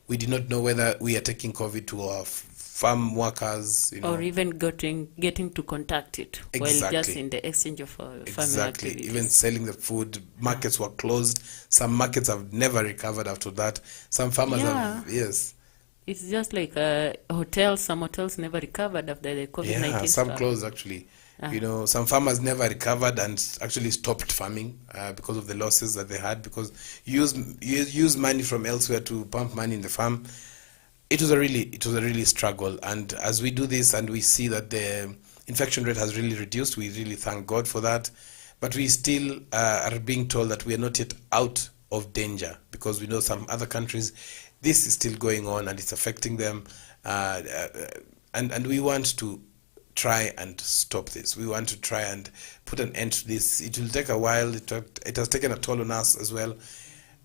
We did not know whether we are taking COVID to our farm workers, you know. Or even getting to contact it while just in the exchange of farming activities. Even selling the food, markets were closed. Some markets have never recovered after that. Some farmers have, yes. It's just like some hotels never recovered after the COVID-19. Yeah, some closed actually. You know, some farmers never recovered and actually stopped farming because of the losses that they had, because you use money from elsewhere to pump money in the farm. It was a really struggle, and as we do this and we see that the infection rate has really reduced, we really thank God for that. But we still are being told that we are not yet out of danger, because we know some other countries, this is still going on and it's affecting them, and we want to try and stop this. We want to try and put an end to this. It will take a while. It has taken a toll on us as well.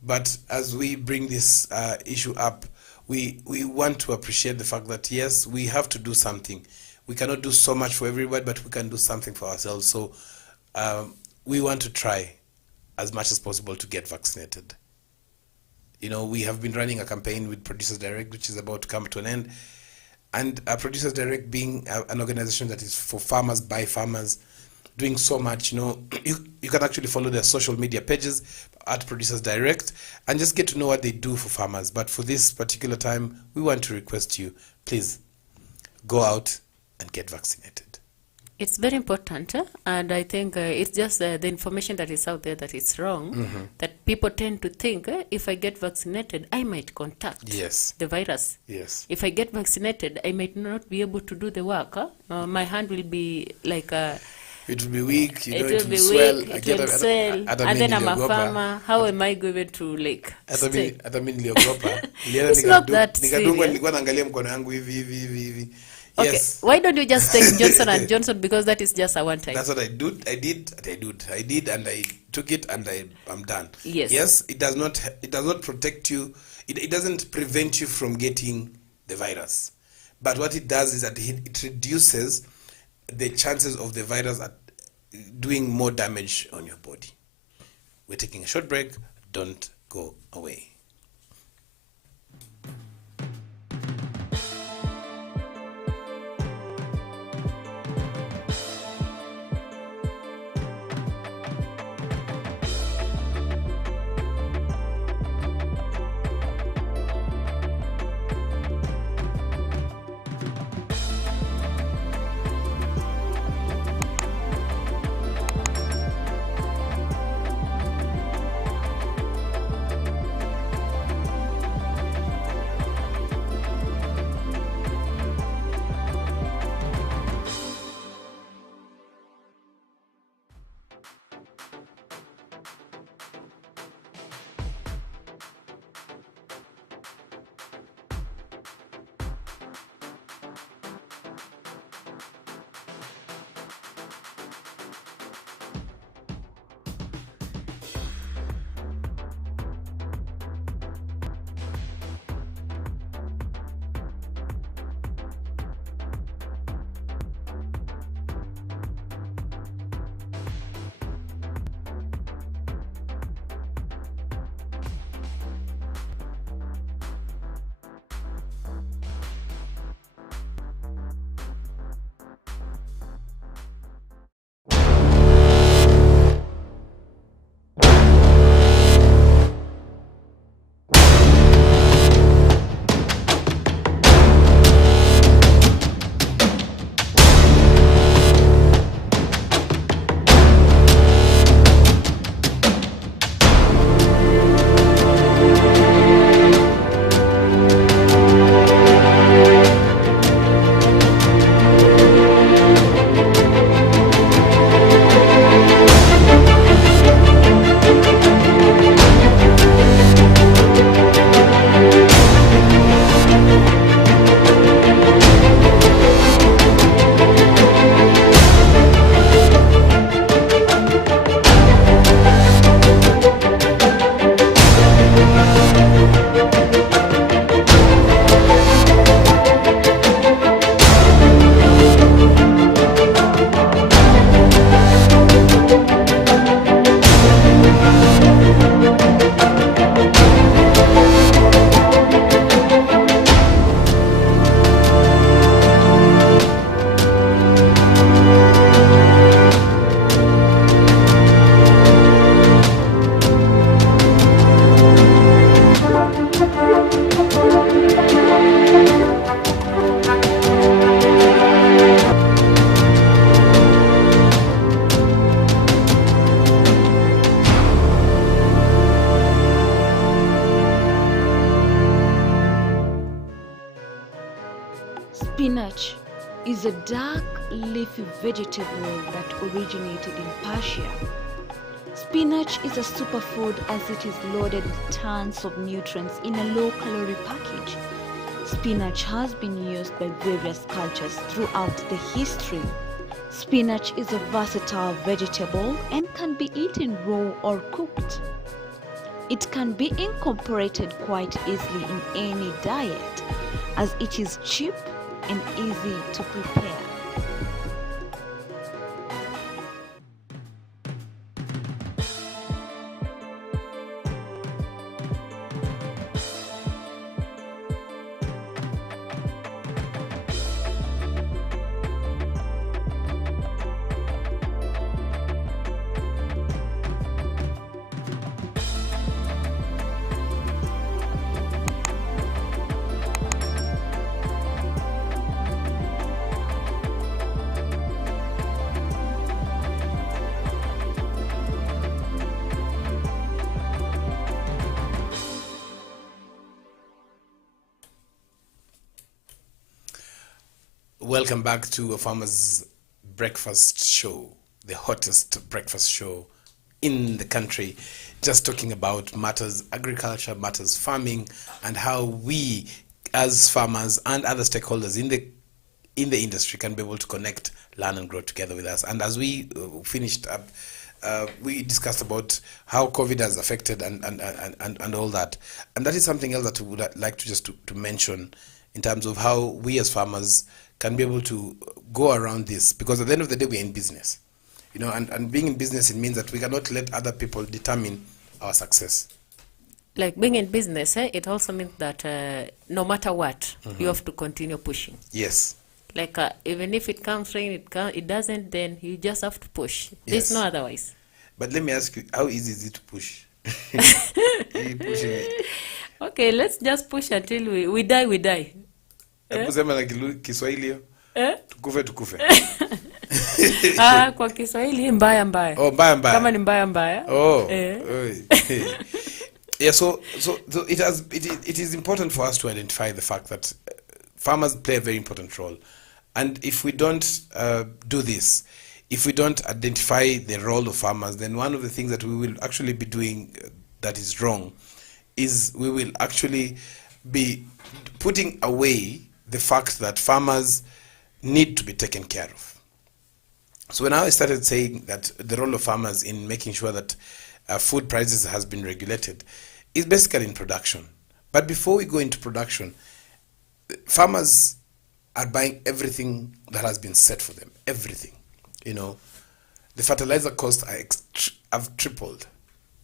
But as we bring this issue up, we want to appreciate the fact that, yes, we have to do something. We cannot do so much for everybody, but we can do something for ourselves. So we want to try as much as possible to get vaccinated. You know, we have been running a campaign with Producers Direct, which is about to come to an end. And Producers Direct being an organization that is for farmers, by farmers, doing so much, you know, you can actually follow their social media pages at Producers Direct and just get to know what they do for farmers. But for this particular time, we want to request you, please go out and get vaccinated. It's very important, and I think it's just the information that is out there that is wrong, that people tend to think, if I get vaccinated, I might contact the virus. Yes. If I get vaccinated, I might not be able to do the work. My hand will be like it will be weak, you know, it will be swell. weak, it will swell, and then I'm a farmer. How am I going to like stay? It's not that serious. Okay, Yes. why don't you just take Johnson and Johnson, because that is just a one time. That's what I did, and I took it, and I'm done. Yes. Yes, it does not protect you. It doesn't prevent you from getting the virus. But what it does is that it reduces the chances of the virus at doing more damage on your body. We're taking a short break. Don't go away. is a dark, leafy vegetable that originated in Persia. Spinach is a superfood as it is loaded with tons of nutrients in a low-calorie package. Spinach has been used by various cultures throughout the history. Spinach is a versatile vegetable and can be eaten raw or cooked. It can be incorporated quite easily in any diet as it is cheap and easy to prepare. Welcome back to a Farmer's Breakfast Show, the hottest breakfast show in the country, just talking about matters agriculture, matters farming, and how we as farmers and other stakeholders in the industry can be able to connect, learn and grow together with us. And as we finished up, we discussed about how COVID has affected and all that. And that is something else that we would like to just to mention in terms of how we as farmers can be able to go around this, because at the end of the day we're in business, and being in business, it means that we cannot let other people determine our success. Like being in business, it also means that no matter what, you have to continue pushing. Yes. Like even if it comes rain, it doesn't, then you just have to push. There's no otherwise. But let me ask you, how easy is it to push? You pushing it. Okay, let's just push until we die, we die. Kusema na Kiswahili hiyo? Tukufe. Kwa Kiswahili mbaya. Oh, mbaya. Kama ni mbaya. Oh. Yeah, so it is important for us to identify the fact that farmers play a very important role. And if we don't do this, if we don't identify the role of farmers, then one of the things that we will actually be doing that is wrong is we will actually be putting away the fact that farmers need to be taken care of. So when I started saying that the role of farmers in making sure that food prices has been regulated is basically in production. But before we go into production, farmers are buying everything that has been set for them, everything. The fertilizer costs have tripled,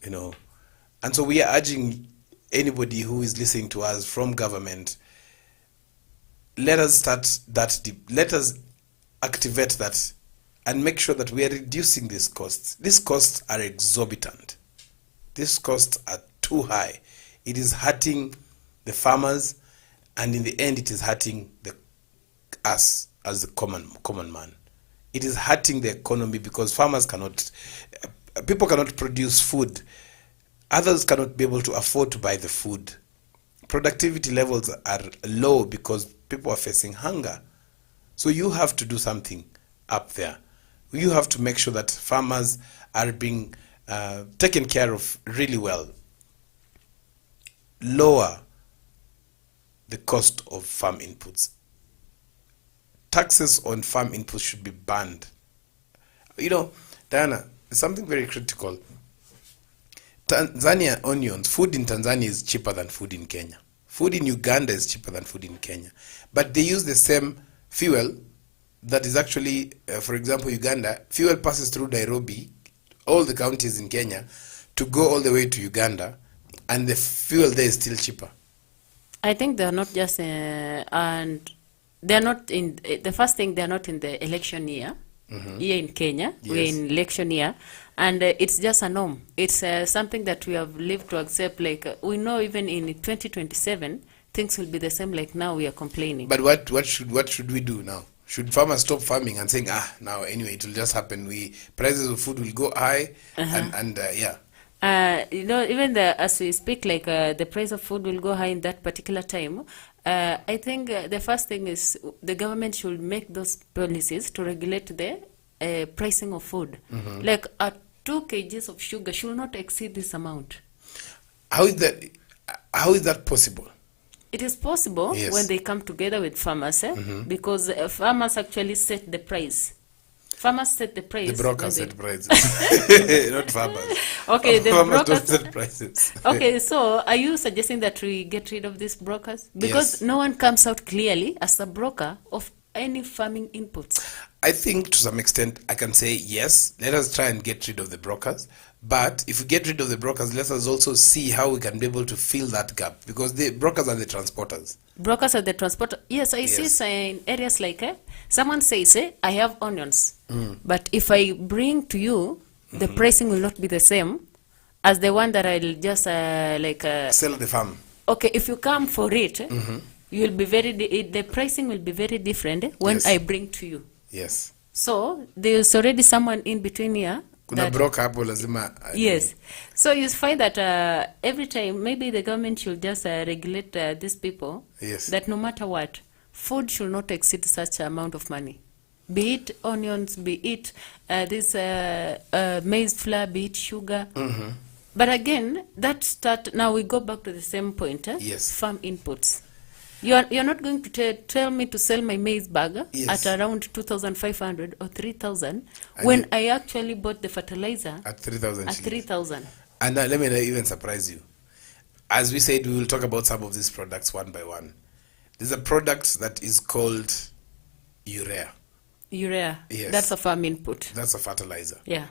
and so we are urging anybody who is listening to us from government, let us start that let us activate that and make sure that we are reducing these costs. These costs are exorbitant. These costs are too high. It is hurting the farmers, and in the end it is hurting us as the common man. It is hurting the economy because people cannot produce food. Others cannot be able to afford to buy the food. Productivity levels are low because people are facing hunger. So you have to do something up there. You have to make sure that farmers are being taken care of really well. Lower the cost of farm inputs. Taxes on farm inputs should be banned. Diana, something very critical. Tanzania onions, food in Tanzania is cheaper than food in Kenya. Food in Uganda is cheaper than food in Kenya. But they use the same fuel that is actually, for example, Uganda, fuel passes through Nairobi, all the counties in Kenya, to go all the way to Uganda, and the fuel there is still cheaper. I think they're not just, and they're not in, the first thing, they're not in the election year. Here in Kenya, Yes. we're in election year, and it's just a norm. It's something that we have lived to accept. Like we know, even in 2027, things will be the same. Like now, we are complaining. But what should we do now? Should farmers stop farming and saying, now anyway it will just happen? Prices of food will go high, and yeah. Even as we speak, like the price of food will go high in that particular time. I think the first thing is the government should make those policies to regulate the pricing of food. Like 2 kgs of sugar should not exceed this amount. How is that possible? It is possible Yes. when they come together with farmers, because farmers actually set the price. Farmers set the price. The brokers when set prices, not farmers. Okay, the Farmers brokers. don't set prices. Okay, so are you suggesting that we get rid of these brokers? Because Yes. no one comes out clearly as a broker of any farming inputs. I think to some extent I can say yes, let us try and get rid of the brokers. But if we get rid of the brokers, let us also see how we can be able to fill that gap, because the brokers are the transporters. Brokers are the transporter. Yes, I see Yes. in areas like someone says, I have onions, but if I bring to you, the pricing will not be the same as the one that I'll just Sell at the farm. okay, if you come for it, you'll be the pricing will be very different when Yes. I bring to you. Yes. So there's already someone in between here. Kuna that- broker hapo lazima. Yes. So you find that every time, maybe the government should just regulate these people. Yes. That no matter what, food should not exceed such amount of money. Be it onions, be it this maize flour, be it sugar. But again, now we go back to the same point. Yes. Farm inputs. You're not going to tell me to sell my maize bag Yes. at around 2,500 or 3,000 And when you- I actually bought the fertilizer At 3,000 at shillings. 3,000. And let me even surprise you. As we said, we will talk about some of these products one by one. There's a product that is called urea. Urea. Yes. That's a farm input. That's a fertilizer. Yeah.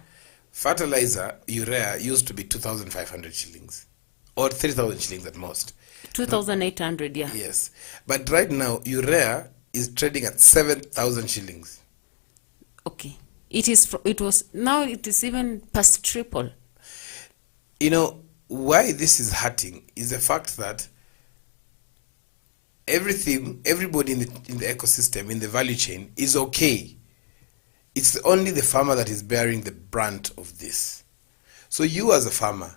Fertilizer, urea, used to be 2,500 shillings or 3,000 shillings at most. 2,800, yeah. Yes. But right now, urea is trading at 7,000 shillings. Okay. Now it is even past triple. You know, why this is hurting is the fact that everybody in the ecosystem, in the value chain, is okay. It's only the farmer that is bearing the brunt of this. So you as a farmer,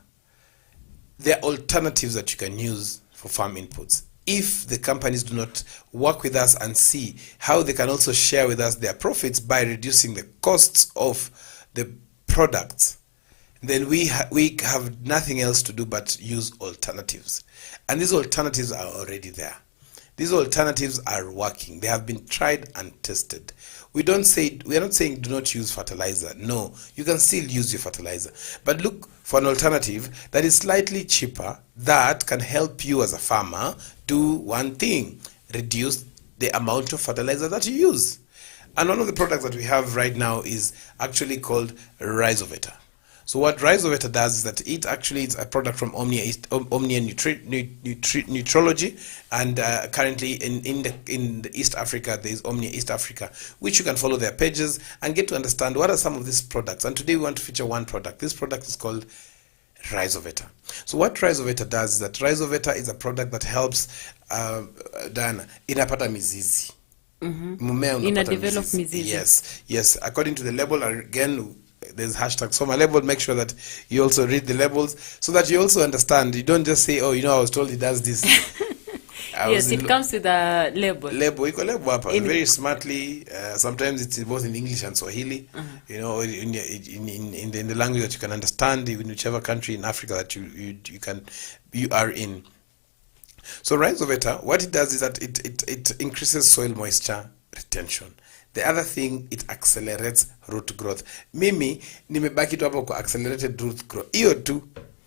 there are alternatives that you can use for farm inputs. If the companies do not work with us and see how they can also share with us their profits by reducing the costs of the products, then we have nothing else to do but use alternatives. And these alternatives are already there. These alternatives are working. They have been tried and tested. We are not saying do not use fertilizer. No, you can still use your fertilizer. But look for an alternative that is slightly cheaper that can help you as a farmer do one thing: reduce the amount of fertilizer that you use. And one of the products that we have right now is actually called Rhizoveta. So what Rhizoveta does is that it actually is a product from Omnia Nutrology, and currently in the East Africa there is Omnia East Africa, which you can follow their pages and get to understand what are some of these products. And today we want to feature one product. This product is called Rhizoveta. So what Rhizoveta does is that Rhizoveta is a product that helps Diana, inapata mizizi. Mmea unapata Inadevelop mizizi. Yes. According to the label, again, there's hashtag Soma label. Make sure that you also read the labels so that you also understand. You don't just say, oh, I was told it does this. Yes, it comes with a label. Iko label hapa very smartly. Sometimes it's both in English and Swahili. You know, in the language that you can understand in whichever country in Africa that you are in. So Rhizoveta, what it does is that it increases soil moisture retention. The other thing, it accelerates root growth. Mimi nimebaki tu hapo kwa accelerated root growth. Hiyo tu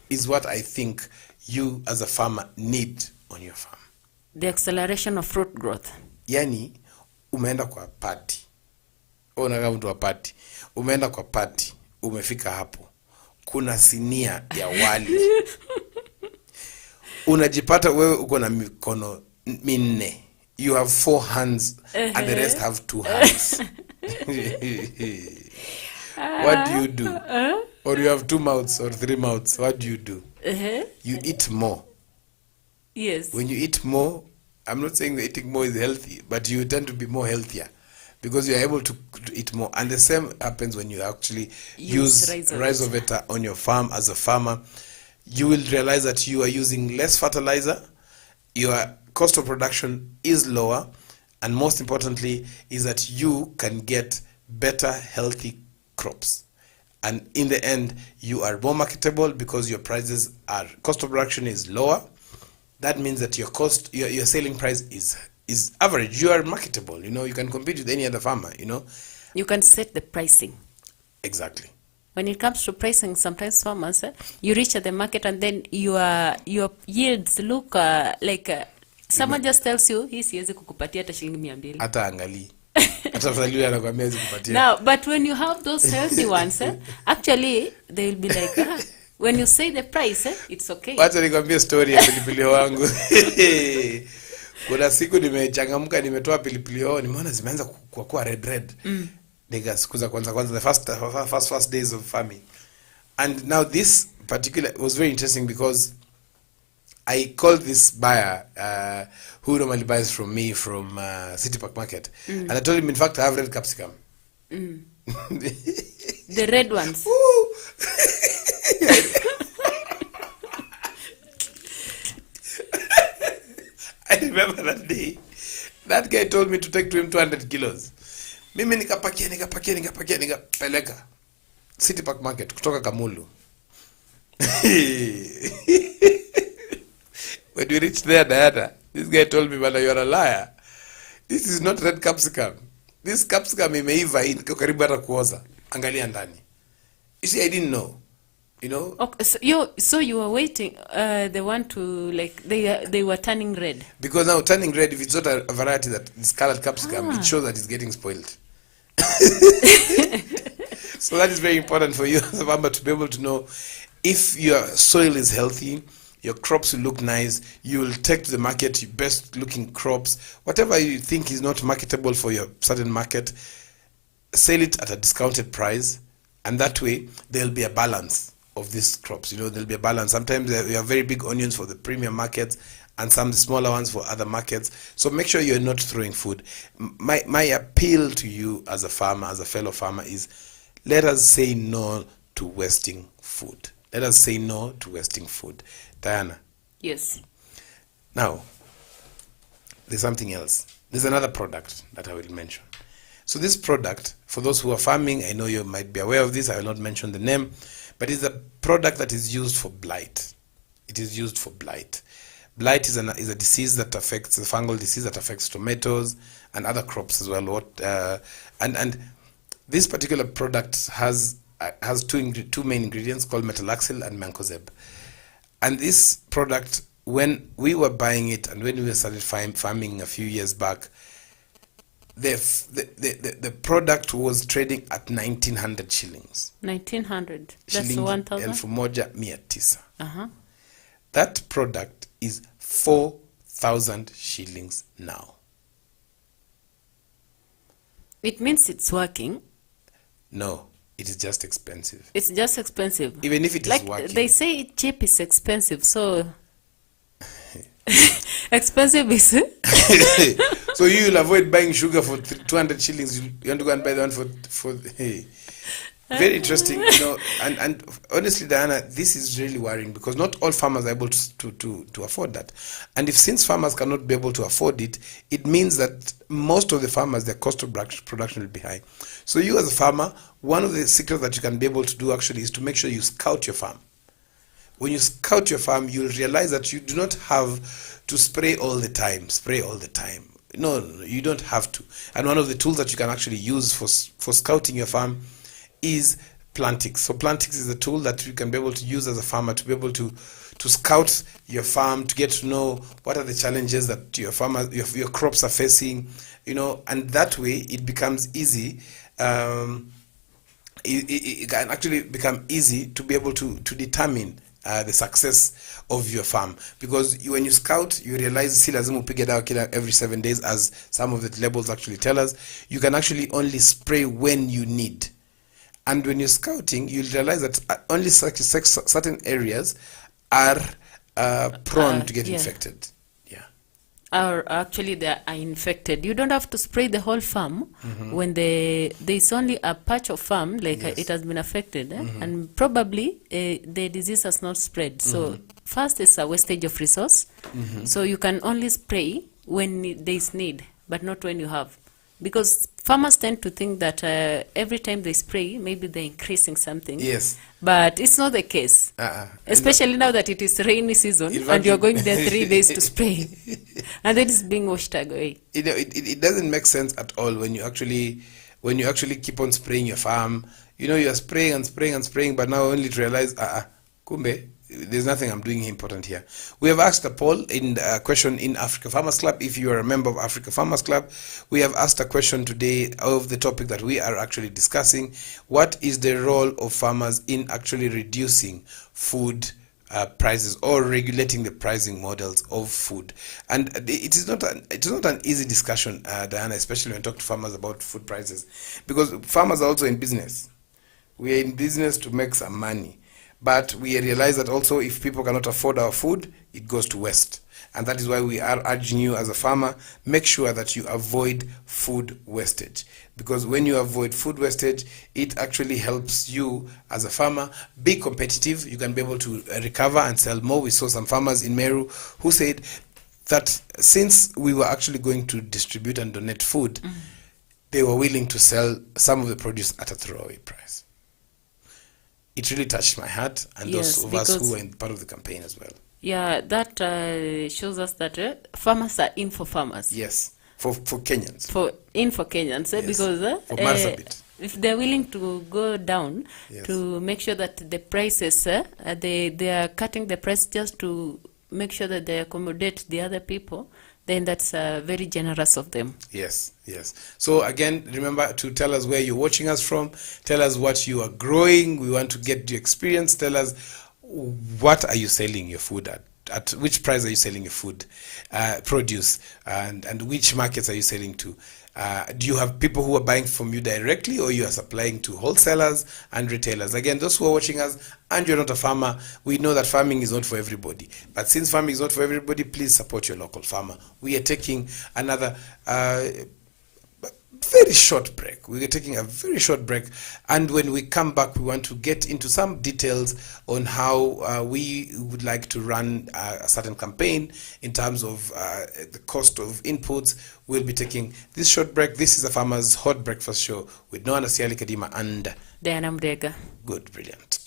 is what I think you as a farmer need on your farm. The acceleration of root growth. Yani umeenda kwa party. Unakaa mtu wa party. Umeenda kwa party, umefika hapo. Kuna sinia ya wali. Unajipata wewe uko na mikono minne. You have 4 hands and the rest have 2 hands. What do you do? Or you have 2 mouths or 3 mouths. What do? You eat more. Yes. When you eat more, I'm not saying that eating more is healthy, but you tend to be more healthier because you're able to eat more. And the same happens when you actually use Rhizoveta on your farm as a farmer. You will realize that you are using less fertilizer. You are cost of production is lower, and most importantly is that you can get better healthy crops. And in the end, you are more marketable because your cost of production is lower. That means that your selling price is average. You are marketable, you can compete with any other farmer, You can set the pricing. Exactly. When it comes to pricing, sometimes farmers, you reach at the market and then your yields look like someone just tells you, hii siwezi kukupatia hata shilingi 200. Hata angalii. Hata afadhali anakuambia hizi kupatia. Now, but when you have those healthy ones, actually, they will be like, when you say the price, it's okay. Wacha nikwambie story ya pilipili wangu. Kuna siku nimechangamka, nimetoa pilipili hoho, nimeona zimeanza kuwa red. Siku za kwanza the first days of farming. And now this particular was very interesting because I called this buyer who normally buys from me from City Park Market, and I told him, in fact, I have red capsicum. The red ones. I remember that day. That guy told me to take to him 200 kilos. Mimi nikapakia nikapeleka City Park Market kutoka Kamulu. When we reached there, Diana, this guy told me, "Bana, you're a liar. This is not red capsicum. This capsicum imeiva karibu hata kuoza. Angalia ndani." You see, I didn't know. Okay, so you were waiting the one to, like, they were turning red. Because now turning red, if it's not a variety that is colored capsicum, it shows that it's getting spoiled. So that is very important for you as a farmer to be able to know if your soil is healthy, your crops will look nice, you will take to the market your best looking crops. Whatever you think is not marketable for your certain market, sell it at a discounted price, and that way there'll be a balance of these crops. There'll be a balance. Sometimes we have very big onions for the premium markets and some smaller ones for other markets. So make sure you're not throwing food. My appeal to you as a farmer, as a fellow farmer, is let us say no to wasting food. Let us say no to wasting food. Diana. Yes. Now, there's something else. There's another product that I will mention. So this product, for those who are farming, I know you might be aware of this, I will not mention the name, but it's a product that is used for blight. It is used for blight. Blight is a disease that affects, a fungal disease that affects tomatoes and other crops as well. And this particular product has two main ingredients called metalaxyl and mancozeb. And this product, when we were buying it and when we started farming a few years back, the product was trading at 1,900 shillings. 1,900. That's Shilingi 1,000. 1,900. Uh-huh. That product is 4,000 shillings now. It means it's working. No, it is just expensive. It's just expensive. Even if it is working. They say cheap is expensive, so expensive is So you will avoid buying sugar for 200 shillings. You want to go and buy the one for hey. Very interesting, and honestly, Diana, this is really worrying because not all farmers are able to afford that. And since farmers cannot be able to afford it, it means that most of the farmers, their cost of production will be high. So you as a farmer, one of the secrets that you can be able to do actually is to make sure you scout your farm. When you scout your farm, you'll realize that you do not have to spray all the time. No, you don't have to. And one of the tools that you can actually use for scouting your farm is Plantix. So Plantix is a tool that you can be able to use as a farmer to be able to scout your farm, to get to know what are the challenges that your crops are facing, and that way it becomes easy. It can actually become easy to be able to determine the success of your farm, because when you scout, you realize si lazima upige dawa every 7 days, as some of the labels actually tell us. You can actually only spray when you need. And when you're scouting, you'll realize that only certain areas are prone to get infected. Yeah. Or actually they are infected. You don't have to spray the whole farm when there's only a patch of farm, like it has been affected, and probably the disease has not spread. So first is a wastage of resource. So you can only spray when there is need, but not when you have. Because farmers tend to think that every time they spray, maybe they're increasing something. Yes. But it's not the case. Especially now that it is rainy season In and fact, you're going there 3 days to spray. And then it's being washed away. It doesn't make sense at all when you actually keep on spraying your farm. You know, you're spraying and spraying and spraying, but now only to realize, kumbe, there's nothing I'm doing important here. We have asked a poll in a question in Africa Farmers Club. If you are a member of Africa Farmers Club, we have asked a question today of the topic that we are actually discussing. What is the role of farmers in actually reducing food prices or regulating the pricing models of food? And it is not an easy discussion, Diana, especially when you talk to farmers about food prices, because farmers are also in business. We are in business to make some money. But we realize that also if people cannot afford our food, it goes to waste. And that is why we are urging you as a farmer, make sure that you avoid food wastage. Because when you avoid food wastage, it actually helps you as a farmer be competitive. You can be able to recover and sell more. We saw some farmers in Meru who said that since we were actually going to distribute and donate food, they were willing to sell some of the produce at a throwaway price. It really touched my heart, and Yes, those of us who because- were in part of the campaign as well. Yeah, that shows us that farmers are in for farmers. Yes, for Kenyans. For Kenyans, Yes. because For Marsabit. if they're willing to go down Yes. to make sure that the prices, they are cutting the price just to make sure that they accommodate the other people, then that's very generous of them. Yes, yes. So again, remember to tell us where you're watching us from. Tell us what you are growing. We want to get the experience. Tell us what are you selling your food at? At which price are you selling your food, produce, and which markets are you selling to? Do you have people who are buying from you directly, or you are supplying to wholesalers and retailers? Again, those who are watching us and you're not a farmer, we know that farming is not for everybody. But since farming is not for everybody, please support your local farmer. We are taking another very short break. We are taking a very short break, and when we come back, we want to get into some details on how we would like to run a certain campaign in terms of the cost of inputs. We'll be taking this short break. This is a Farmer's Hot Breakfast Show with Noah Nasiali Kadima and Diana Mdega. Good, brilliant.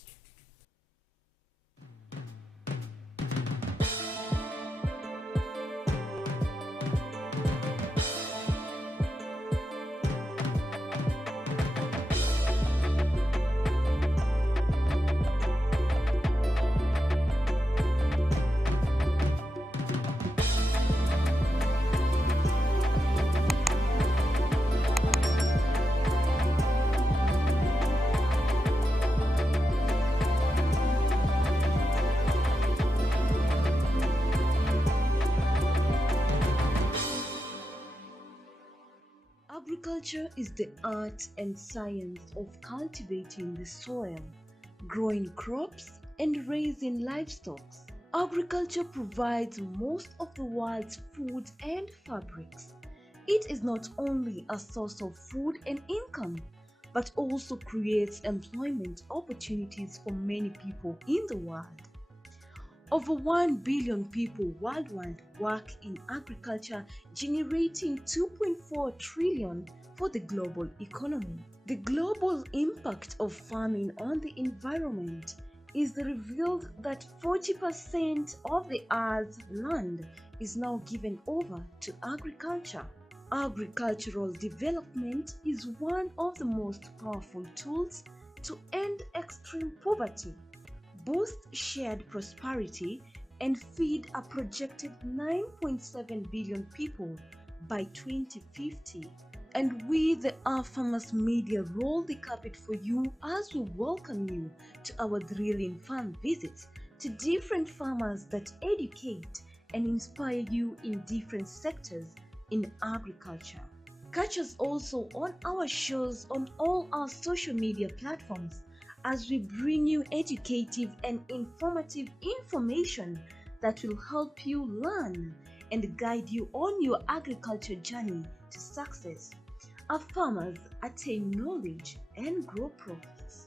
Agriculture is the art and science of cultivating the soil, growing crops, and raising livestock. Agriculture provides most of the world's food and fabrics. It is not only a source of food and income, but also creates employment opportunities for many people in the world. Over 1 billion people worldwide work in agriculture, generating 2.4 trillion for the global economy. The global impact of farming on the environment is revealed that 40% of the Earth's land is now given over to agriculture. Agricultural development is one of the most powerful tools to end extreme poverty, boost shared prosperity, and feed a projected 9.7 billion people by 2050. And we, the Our Farmers Media, roll the carpet for you as we welcome you to our thrilling farm visits to different farmers that educate and inspire you in different sectors in agriculture. Catch us also on our shows on all our social media platforms as we bring you educative and informative information that will help you learn and guide you on your agriculture journey to success. Our farmers attain knowledge and grow profits.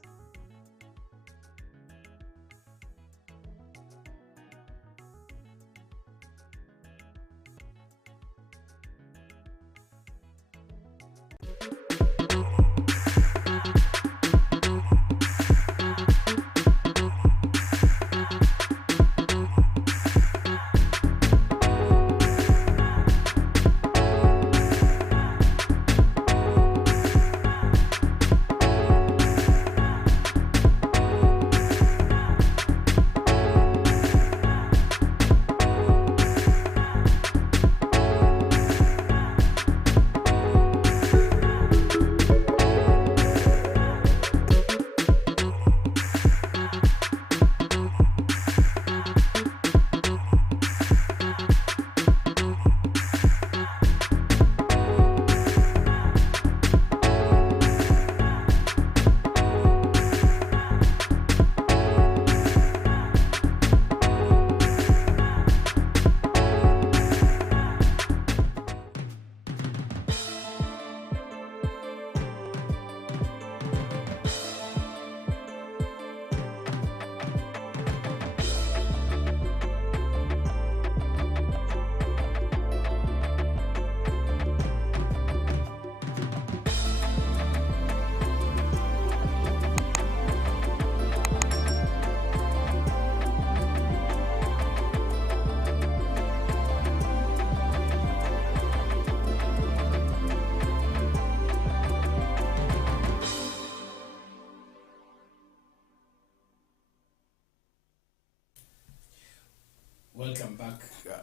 Welcome back.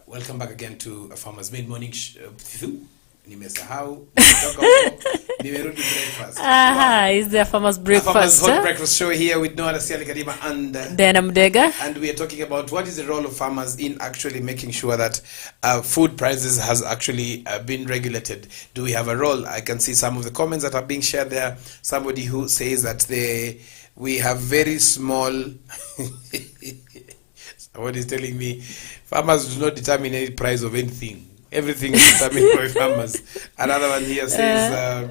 Welcome back again to a Farmers Mid Morning Nimesahau. Nimerudi breakfast. It's the Farmers A Breakfast. Farmers Hot Breakfast Show here with Noah Nasiali Kadima and Diana Mdega. and we are talking about what is the role of farmers in actually making sure that food prices has actually been regulated. Do we have a role? I can see some of the comments that are being shared there. Somebody who says that we have very small. Somebody is telling me farmers do not determine any price of anything. Everything is determined by farmers. Another one here says,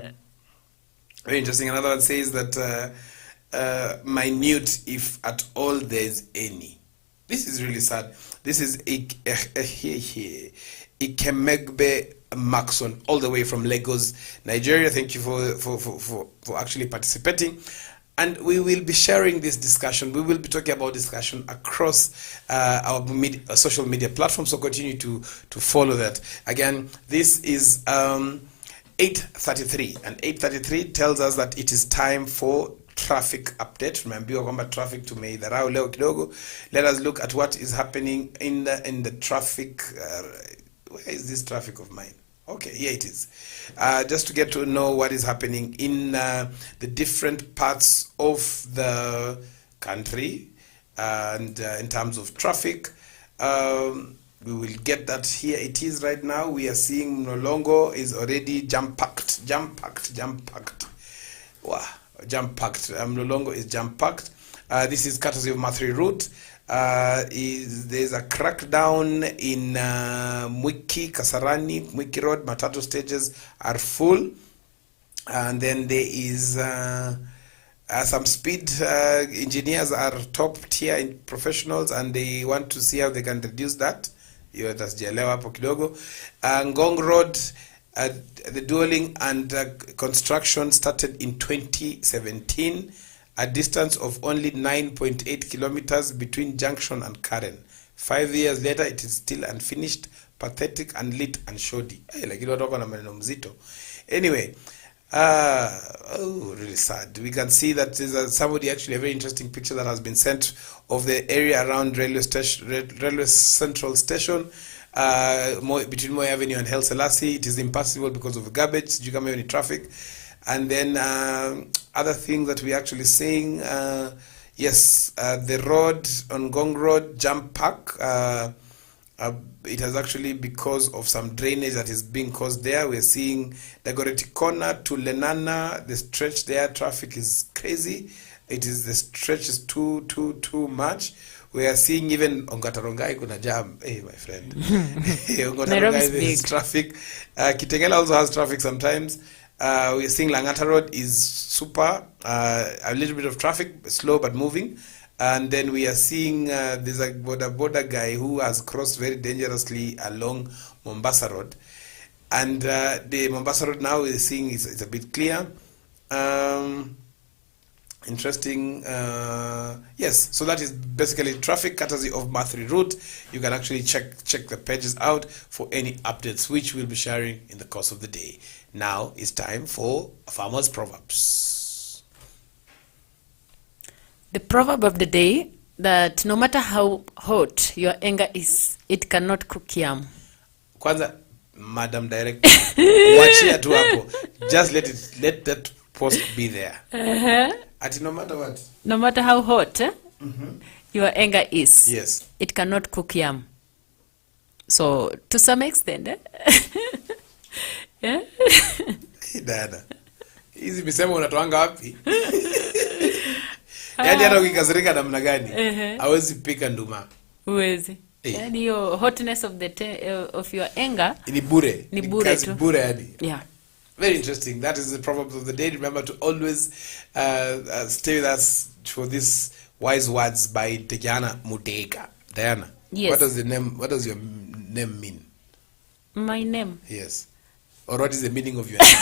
very interesting. Another one says that minute, if at all there is any. This is really sad. This is Ikemegbe Maxon, all the way from Lagos, Nigeria. Thank you for actually participating. And we will be sharing this discussion. We will be talking about discussion across our social media platforms. So continue to follow that. Again, this is 8:33, and 8:33 tells us that it is time for traffic update. Tumeambiwa kwamba traffic tumeidharau leo kidogo. Let us look at what is happening in the traffic. Where is this traffic of mine? Okay, here it is. Just to get to know what is happening in the different parts of the country and in terms of traffic. We will get that here. It is right now. We are seeing Mlolongo is already jam-packed. Wow, jam-packed. Mlolongo is jam-packed. This is courtesy of Mathri Route. There's a crackdown in Mwiki, Kasarani, Mwiki Road. Matatu stages are full. And then there is some speed engineers are top tier professionals, and they want to see how they can reduce that. Hapo kidogo. Ngong Road, the dueling and construction started in 2017. A distance of only 9.8 kilometers between Junction and Karen. 5 years later, it is still unfinished, pathetic, unlit, and shoddy. Anyway, really sad. We can see that there's somebody, actually a very interesting picture that has been sent of the area around Railway Central Station, between Moi Avenue and Haile Selassie. It is impassable because of the garbage, traffic. And then other things that we're actually seeing, yes, the road on Gong Road, Jump Park, it has actually, because of some drainage that is being caused there. We're seeing Dagoretti Corner to Lenana, the stretch there, traffic is crazy. The stretch is too much. We are seeing even Ongatarongai kuna jam. Hey, my friend. Ongatarongai, there's traffic. Kitengela also has traffic sometimes. We're seeing Langata Road is super, a little bit of traffic, slow but moving. And then we are seeing there's a border guy who has crossed very dangerously along Mombasa Road. And the Mombasa Road now we're seeing it's a bit clear. Interesting. Yes, so that is basically traffic courtesy of Mathri Route. You can actually check the pages out for any updates, which we'll be sharing in the course of the day. Now it's time for Farmers Proverbs. The proverb of the day, that no matter how hot your anger is, it cannot cook yam. Kwanza, Madam Director, wachia tu hapo. Just let that post be there. Ati no matter what? No matter how hot your anger is, yes, it cannot cook yam. So to some extent, yeah. Dada, hizi misemo unatoanga wapi? Yaani hata ukikasirika namna gani hawezi pika nduma. Huwezi. Yaani hiyo hotness of your anger ni bure. Ni bure tu. Bure yani. Yeah. Very interesting. That is the proverb of the day. Remember to always stay with us for these wise words by Diana Mudega. Diana. Yes. What does your name mean? My name? Yes. Or what is the meaning of your name?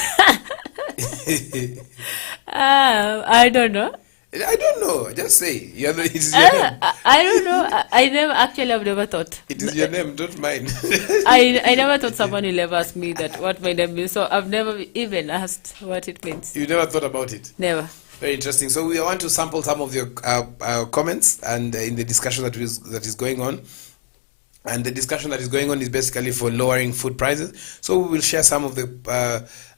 I don't know. I don't know. Just say. It is your name. I don't know. I've never thought. It is your name, don't mine. I never thought someone will ever ask me that what my name means. So I've never even asked what it means. You never thought about it? Never. Very interesting. So we want to sample some of your comments and in the discussion that is going on. And the discussion that is going on is basically for lowering food prices. So we will share some of the,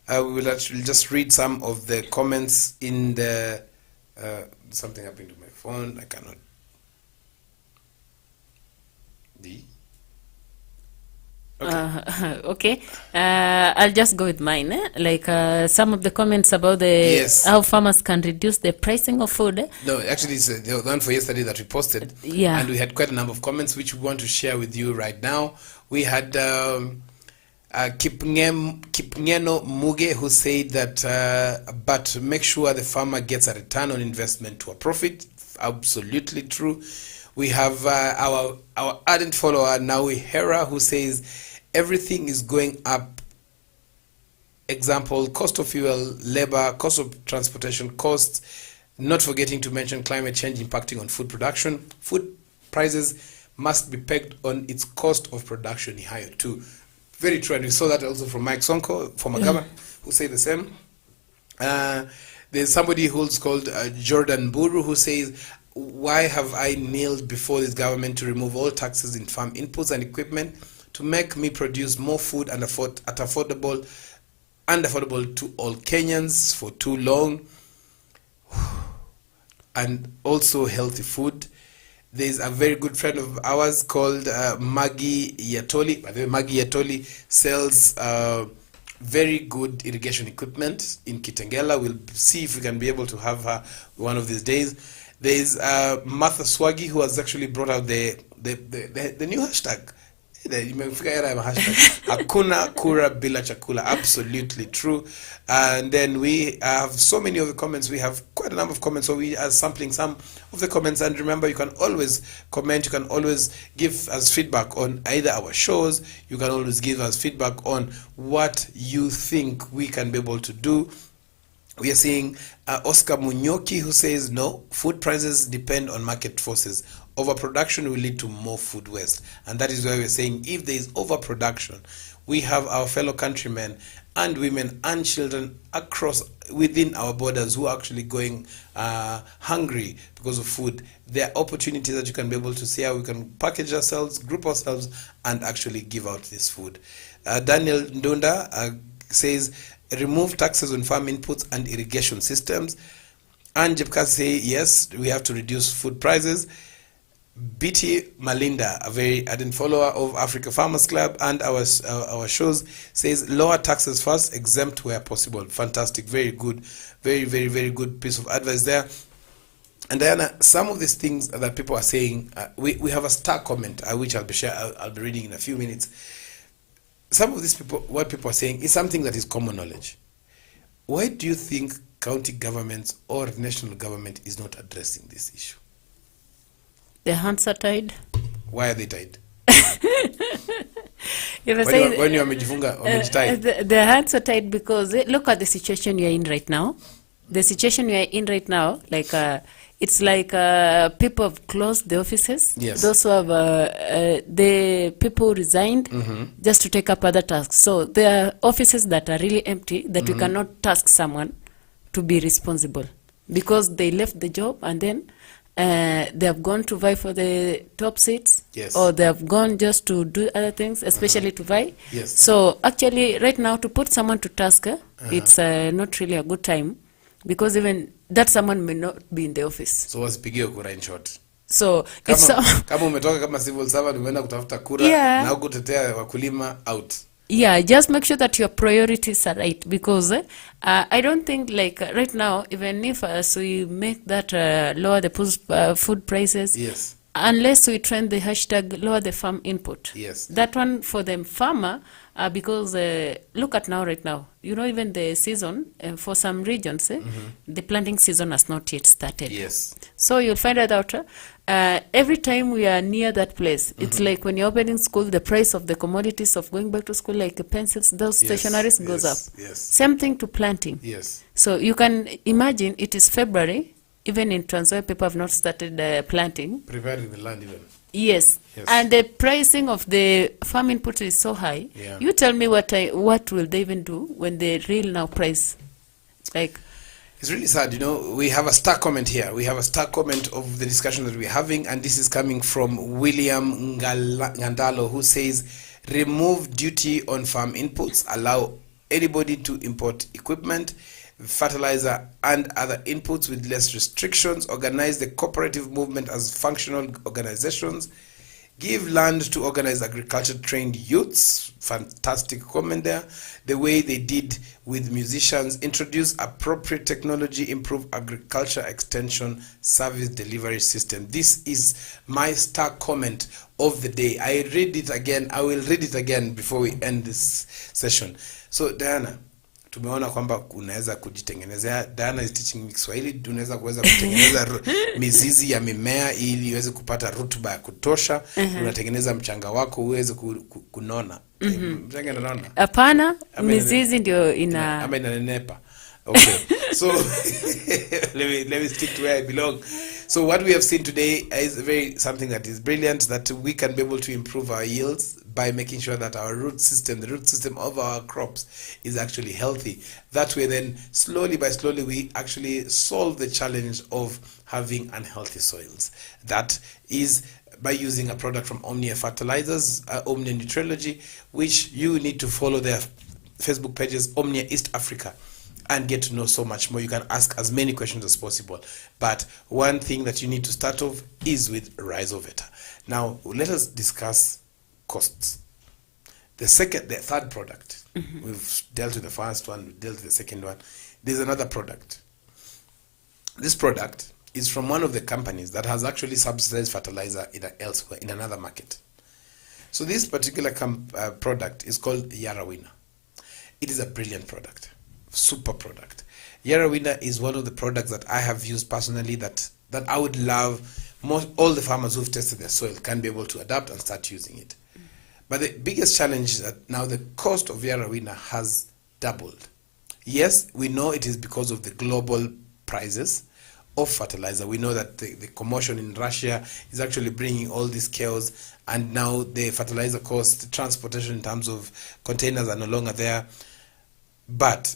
we will actually just read some of the comments in the, something happened to my phone, I cannot. Okay. I'll just go with mine. Like some of the comments about the how farmers can reduce the pricing of food. No, actually, it's the one for yesterday that we posted. Yeah. And we had quite a number of comments which we want to share with you right now. We had Kipngeno Muge who said that, but make sure the farmer gets a return on investment to a profit. Absolutely true. We have our ardent follower Naui Hera who says everything is going up. Example, cost of fuel, labor, cost of transportation costs, not forgetting to mention climate change impacting on food production. Food prices must be pegged on its cost of production higher too. Very true, and we saw that also from Mike Sonko, former governor, who said the same. There's somebody who's called Jordan Buru who says, why have I kneeled before this government to remove all taxes in farm inputs and equipment to make me produce more food and affordable to all Kenyans for too long, and also healthy food. There's a very good friend of ours called Maggie Yatoli. By the way, Maggie Yatoli sells very good irrigation equipment in Kitengela. We'll see if we can be able to have her one of these days. There's Martha Swagi, who has actually brought out the new hashtag. Hakuna kura bila chakula. Absolutely true. And then we have so many of the comments. We have quite a number of comments, so we are sampling some of the comments. And remember, you can always comment, you can always give us feedback on either our shows, you can always give us feedback on what you think we can be able to do. We are seeing Oscar Munyoki who says, no, food prices depend on market forces. Overproduction will lead to more food waste. And that is why we're saying if there is overproduction, we have our fellow countrymen and women and children within our borders who are actually going hungry because of food. There are opportunities that you can be able to see how we can package ourselves, group ourselves, and actually give out this food. Daniel Ndunda says, remove taxes on farm inputs and irrigation systems. And Jepka say, yes, we have to reduce food prices. BT Malinda, a very ardent follower of Africa Farmers Club and our shows, says lower taxes first, exempt where possible. Fantastic, very good, very, very, very good piece of advice there. And Diana, some of these things that people are saying, we have a star comment, which I'll be reading in a few minutes. Some of these people, what people are saying is something that is common knowledge. Why do you think county governments or national government is not addressing this issue? The hands are tied. Why are they tied? When you are wamejifunga, the hands are tied because look at the situation you're in right now. The situation you're in right now, like it's like people have closed the offices. Yes. Those who have the people resigned just to take up other tasks. So there are offices that are really empty that we cannot task someone to be responsible because they left the job and then they have gone to vie for the top seats, yes, or they have gone just to do other things, especially to vie. Yes. So actually, right now, to put someone to task, it's not really a good time because even that someone may not be in the office. So wasipigie kura in short. So kama umetoka kama civil servant umeenda kutafuta kura na kutetea wakulima out. Yeah, just make sure that your priorities are right because I don't think like right now, even if we make that lower the food prices, yes, unless we trend the hashtag lower the farm input. Yes. That one for the farmer, because look at now, right now, you know, even the season, for some regions, the planting season has not yet started. Yes. So you'll find out every time we are near that place, it's like when you're opening school, the price of the commodities of going back to school, like pencils, those stationaries goes up. Yes. Same thing to planting. Yes. So you can imagine it is February, even in Trans Nzoia, people have not started planting. Preparing the land even. Yes. And the pricing of the farm input is so high. Yeah. You tell me what will they even do when the real now price, like It's really sad, we have a star comment here. We have a star comment of the discussion that we're having, and this is coming from William Ngandalo, who says, remove duty on farm inputs, allow anybody to import equipment, fertilizer, and other inputs with less restrictions, organize the cooperative movement as functional organizations, give land to organize agriculture-trained youths, fantastic comment there, the way they did with musicians, introduce appropriate technology, improve agriculture extension service delivery system. This is my star comment of the day. I will read it again before we end this session. So Diana, tumeona kwamba unaweza kujitengenezea. Diana is teaching me Kiswahili. Unaweza kutengeneza mizizi ya mimea ili iweze kupata rutuba ya kutosha. Unatengeneza mchanga wako uweze kunona. Mchanga inanona? Hapana, mizizi ndio ama inanenepa. Okay. So let me stick to where I belong. So what we have seen today is something that is brilliant, that we can be able to improve our yields by making sure that our the root system of our crops is actually healthy. That way then, slowly by slowly, we actually solve the challenge of having unhealthy soils. That is by using a product from Omnia Fertilizers, Omnia Nutrilogy, which you need to follow their Facebook pages, Omnia East Africa, and get to know so much more. You can ask as many questions as possible. But one thing that you need to start off is with Rhizoveta. Now, let us discuss costs. The third product, we've dealt with the first one, we dealt with the second one. There's another product. This product is from one of the companies that has actually subsidized fertilizer elsewhere in another market. So this particular product is called Yarawina. It is a brilliant product, super product. Yarawina is one of the products that I have used personally that I would love all the farmers who've tested their soil can be able to adapt and start using it. But the biggest challenge is that now the cost of Yarawina has doubled. Yes, we know it is because of the global prices of fertilizer. We know that the commotion in Russia is actually bringing all this chaos, and now the fertilizer cost, the transportation in terms of containers are no longer there. But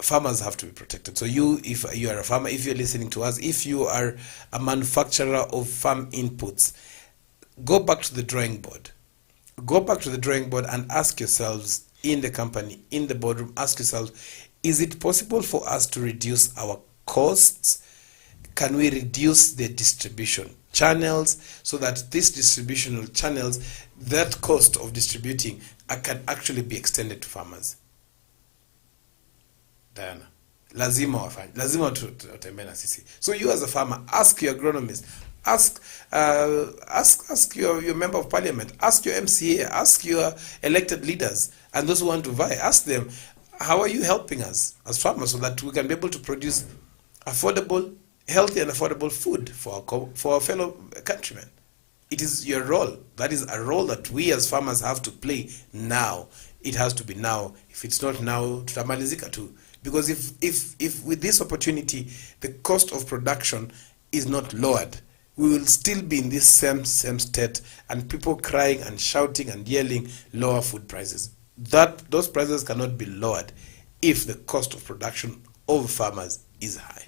farmers have to be protected. So if you are a farmer, if you're listening to us, if you are a manufacturer of farm inputs, go back to the drawing board. Go back to the drawing board and ask yourselves in the company, in the boardroom, ask yourselves, is it possible for us to reduce our costs? Can we reduce the distribution channels so that these distributional channels, that cost of distributing can actually be extended to farmers? Diana, lazima tutembee na sisi. So you as a farmer, ask your agronomist, ask your member of parliament, ask your MCA, ask your elected leaders, and those who want to vie, ask them, how are you helping us as farmers so that we can be able to produce affordable, healthy and affordable food for our fellow countrymen? It is your role. That is a role that we as farmers have to play now. It has to be now. If it's not now, tutamalizika tu. Because if with this opportunity, the cost of production is not lowered, we will still be in this same state, and people crying and shouting and yelling lower food prices. Those prices cannot be lowered if the cost of production of farmers is high.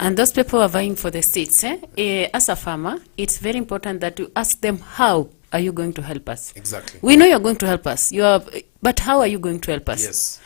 And those people are vying for the seats. As a farmer, it's very important that you ask them, how are you going to help us? Exactly. We know you're going to help us. But how are you going to help us? Yes.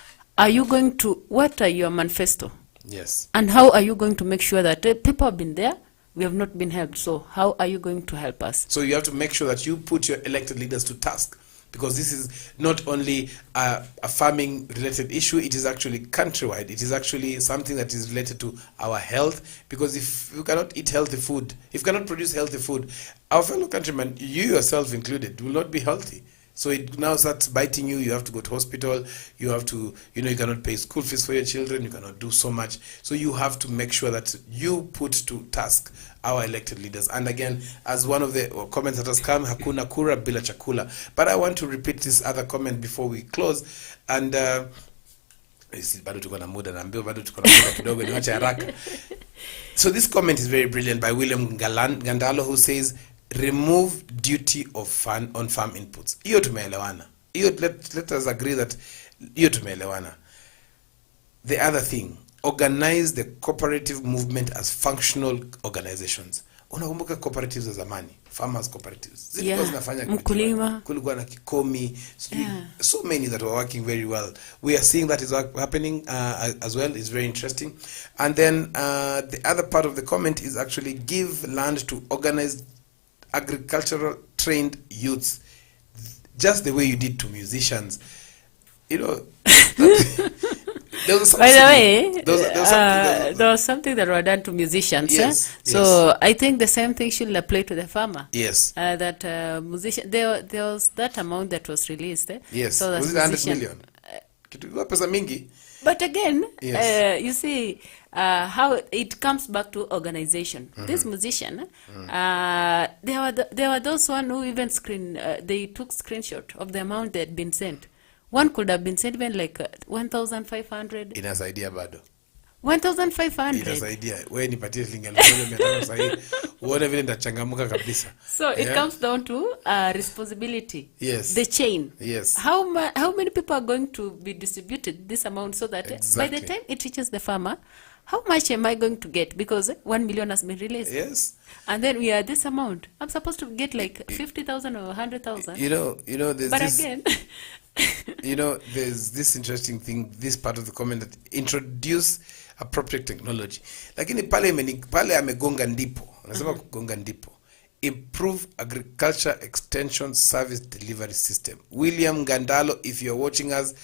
What are your manifesto? Yes. And how are you going to make sure that people have been there, we have not been helped? So how are you going to help us? So you have to make sure that you put your elected leaders to task, because this is not only a farming related issue, it is actually countrywide. It is actually something that is related to our health, because if you cannot eat healthy food, if you cannot produce healthy food, our fellow countrymen, you yourself included, will not be healthy. So it now starts biting you. You have to go to hospital. You have to, you cannot pay school fees for your children. You cannot do so much. So you have to make sure that you put to task our elected leaders. And again, as one of the comments that has come, hakuna kura bila chakula. But I want to repeat this other comment before we close. And so this comment is very brilliant by William Ngandalo, who says, remove duty of on farm inputs. Hiyo tumeelewana. Let us agree that hiyo tumeelewana. The other thing, organize the cooperative movement as functional organizations. Unakumbuka cooperatives za zamani, farmers cooperatives zilikuwa zinafanya mkulima, kulikuwa na Kikomi, Yeah. so many that were working very well. We are seeing that is happening as well. It's very interesting. And then the other part of the comment is actually give land to organized agricultural trained youths, just the way you did to musicians. You know, there was a By the subsidy. way, There was something that were done to musicians. Yes, So I think the same thing should apply to the farmer. Yes. That musician, there was that amount that was released. Yes. So that Was it 100 musician- million? Kitu pesa mingi. But again, Yes. you see how it comes back to organization. This musician, there were those one who even they took screenshot of the amount that had been sent. One could have been sent even like 1,500. Inasaidia bado. 1,500. Inasaidia. Wewe nipatie shilingi 1,500 sahi. Uone vile nitachangamuka kabisa. So it Yeah. comes down to responsibility. Yes. The chain. Yes. How many people are going to be distributed this amount so that by Exactly. the time it reaches the farmer, how much am I going to get? Because 1 million has been released. Yes. And then we are this amount. I'm supposed to get like 50,000 or 100,000. You know, there's But this. again, There's this interesting thing. This part of the comment that introduce appropriate technology. Lakini pale amegonga ndipo. Anasema kugonga ndipo. Improve agriculture extension service delivery system. William Gandalo, if you're watching us,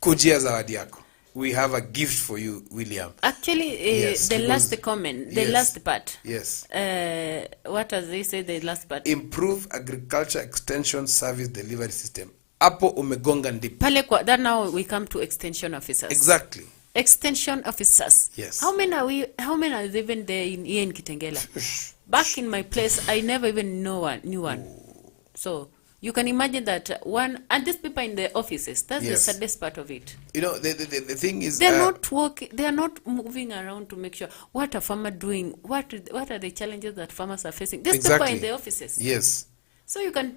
kujia zawadi yako. We have a gift for you, William. actually, Yes, the because- last comment, the yes. last part. Yes. What does they say? The last part. Improve agriculture extension service delivery system. Hapo umegonga ndipo. Pale that now we come to extension officers. Exactly. Extension officers. Yes. How many are even there here in Kitengela? Back in my place, I never even knew one. So you can imagine that one, and these people in the offices, that's Yes. the saddest part of it. The thing is, They're not working, they are not moving around to make sure what a farmer doing, what are the challenges that farmers are facing. These people are in the offices. Yes. So you can,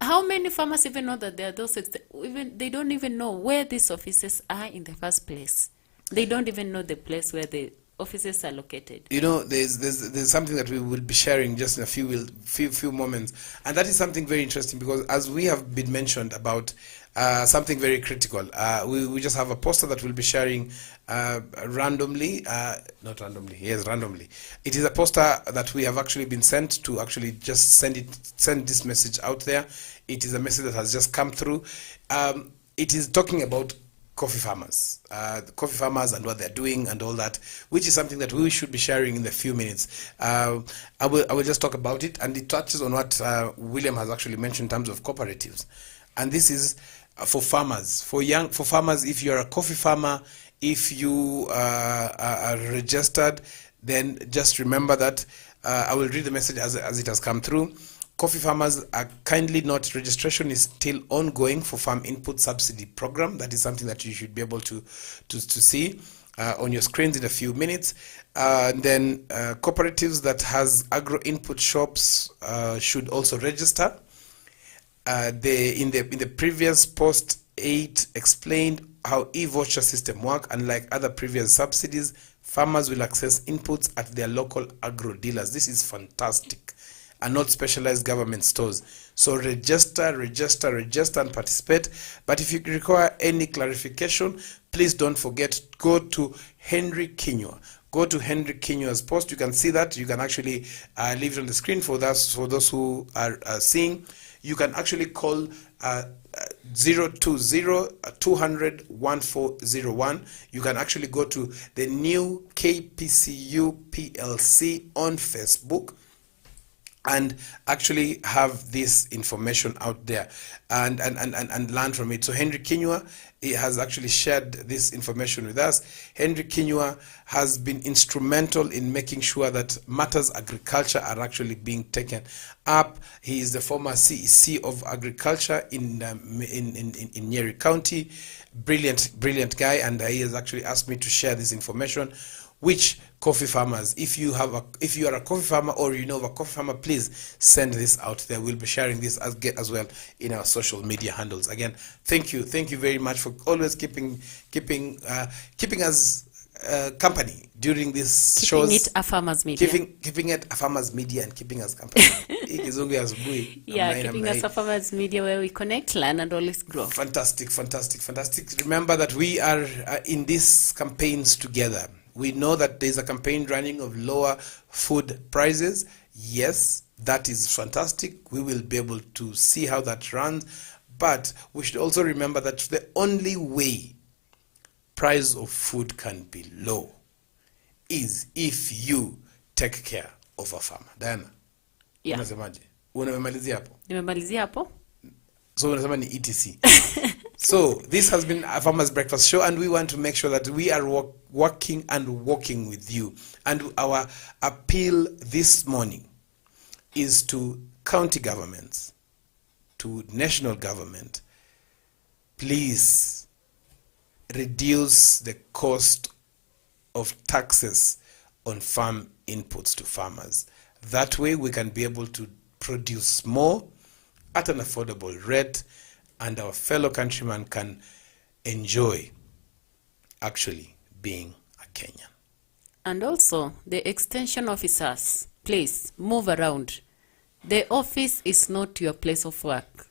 how many farmers even know that there are those, even they don't even know where these offices are in the first place. They don't even know the place where the offices are located. There's something that we will be sharing just in a few moments, and that is something very interesting because as we have been mentioned about something very critical, we just have a poster that we'll be sharing randomly. It is a poster that we have actually been sent to actually just send this message out there. It is a message that has just come through. It is talking about coffee farmers and what they're doing and all that, which is something that we should be sharing in a few minutes. I will just talk about it, and it touches on what William has actually mentioned in terms of cooperatives. And this is for farmers, for farmers. If you're a coffee farmer, if you are registered, then just remember that I will read the message as it has come through. Coffee farmers are kindly note registration is still ongoing for farm input subsidy program. That is something that you should be able to see on your screens in a few minutes. Then cooperatives that has agro input shops should also register. In the previous post 8 explained how e-voucher system work. Unlike other previous subsidies, farmers will access inputs at their local agro dealers. This is fantastic. And not specialized government stores. So register and participate. But if you require any clarification, please don't forget, go to Henry Kinyua. Go to Henry Kinyua's post. You can see that. You can actually leave it on the screen for those who are seeing. You can actually call 020-200-1401. You can actually go to the new KPCU PLC on Facebook and actually have this information out there and learn from it. So Henry Kinyua, he has actually shared this information with us. Henry Kinyua has been instrumental in making sure that matters agriculture are actually being taken up. He is the former CEC of agriculture in Nyeri County. Brilliant guy, and he has actually asked me to share this information. Which coffee farmers, if you are a coffee farmer or you know of a coffee farmer, please send this out there. We'll be sharing this as well in our social media handles. Again, thank you very much for always keeping us company during this Keeping shows. it a farmer's media. Keeping it a farmer's media and keeping us company. Hii kizungu ya asubuhi, Yeah, namna keeping hii. us a farmer's media where we connect, learn, and always grow. Fantastic. Remember that we are in these campaigns together. We know that there's a campaign running of lower food prices. Yes, that is fantastic. We will be able to see how that runs. But we should also remember that the only way price of food can be low is if you take care of a farmer. Diana, Yeah. unasemaje? Unamalizia hapo? Nimemalizia hapo. So unasema ni ETC. So this has been a Farmers Breakfast Show, and we want to make sure that we are working and walking with you. And our appeal this morning is to county governments, to national government. Please reduce the cost of taxes on farm inputs to farmers. That way we can be able to produce more at an affordable rate, and our fellow countrymen can enjoy actually being a Kenyan. And also, the extension officers, please move around. The office is not your place of work.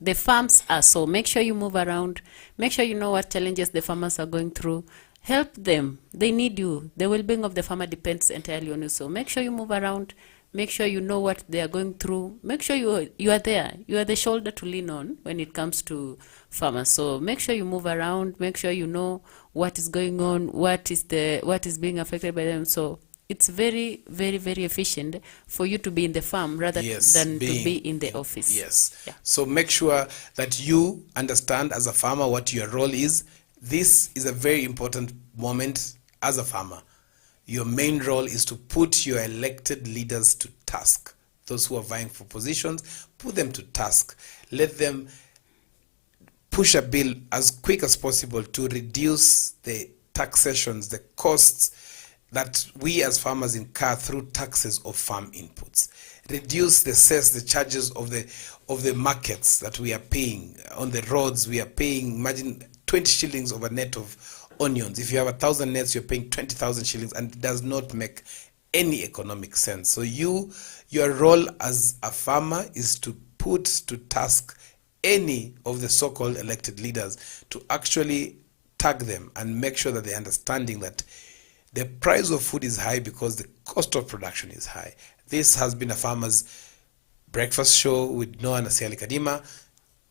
The farms are, so make sure you move around. Make sure you know what challenges the farmers are going through. Help them. They need you. The well-being of the farmer depends entirely on you. So make sure you move around. Make sure you know what they are going through. Make sure you are there. You are the shoulder to lean on when it comes to farmers. So make sure you move around. Make sure you know what is going on, what is being affected by them. So it's very, very, very efficient for you to be in the farm rather than to be in the office. Yes. Yeah. So make sure that you understand as a farmer what your role is. This is a very important moment as a farmer. Your main role is to put your elected leaders to task. Those who are vying for positions, put them to task. Let them push a bill as quick as possible to reduce the taxations, the costs that we as farmers incur through taxes of farm inputs. Reduce the cess, the charges of the markets that we are paying. On the roads we are paying, imagine 20 shillings over net of onions. If you have 1,000 nets, you're paying 20,000 shillings, and it does not make any economic sense. So your role as a farmer is to put to task any of the so-called elected leaders, to actually tag them and make sure that they're understanding that the price of food is high because the cost of production is high. This has been a Farmers Breakfast Show with Noah Nasiali Kadima.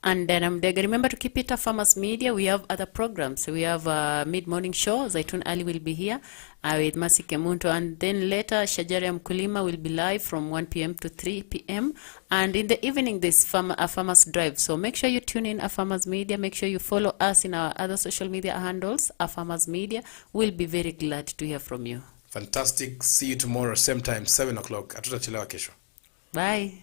And then remember to keep it a farmers media. We have other programs. We have a mid-morning show. Zaitun Ali will be here with Masi Kemunto. And then later, Shajaria Mkulima will be live from 1 p.m. to 3 p.m. And in the evening, there's a farmers drive. So make sure you tune in a farmers media. Make sure you follow us in our other social media handles, a farmers media. We'll be very glad to hear from you. Fantastic. See you tomorrow, same time, 7 o'clock. Hatutachelewa kesho. Bye.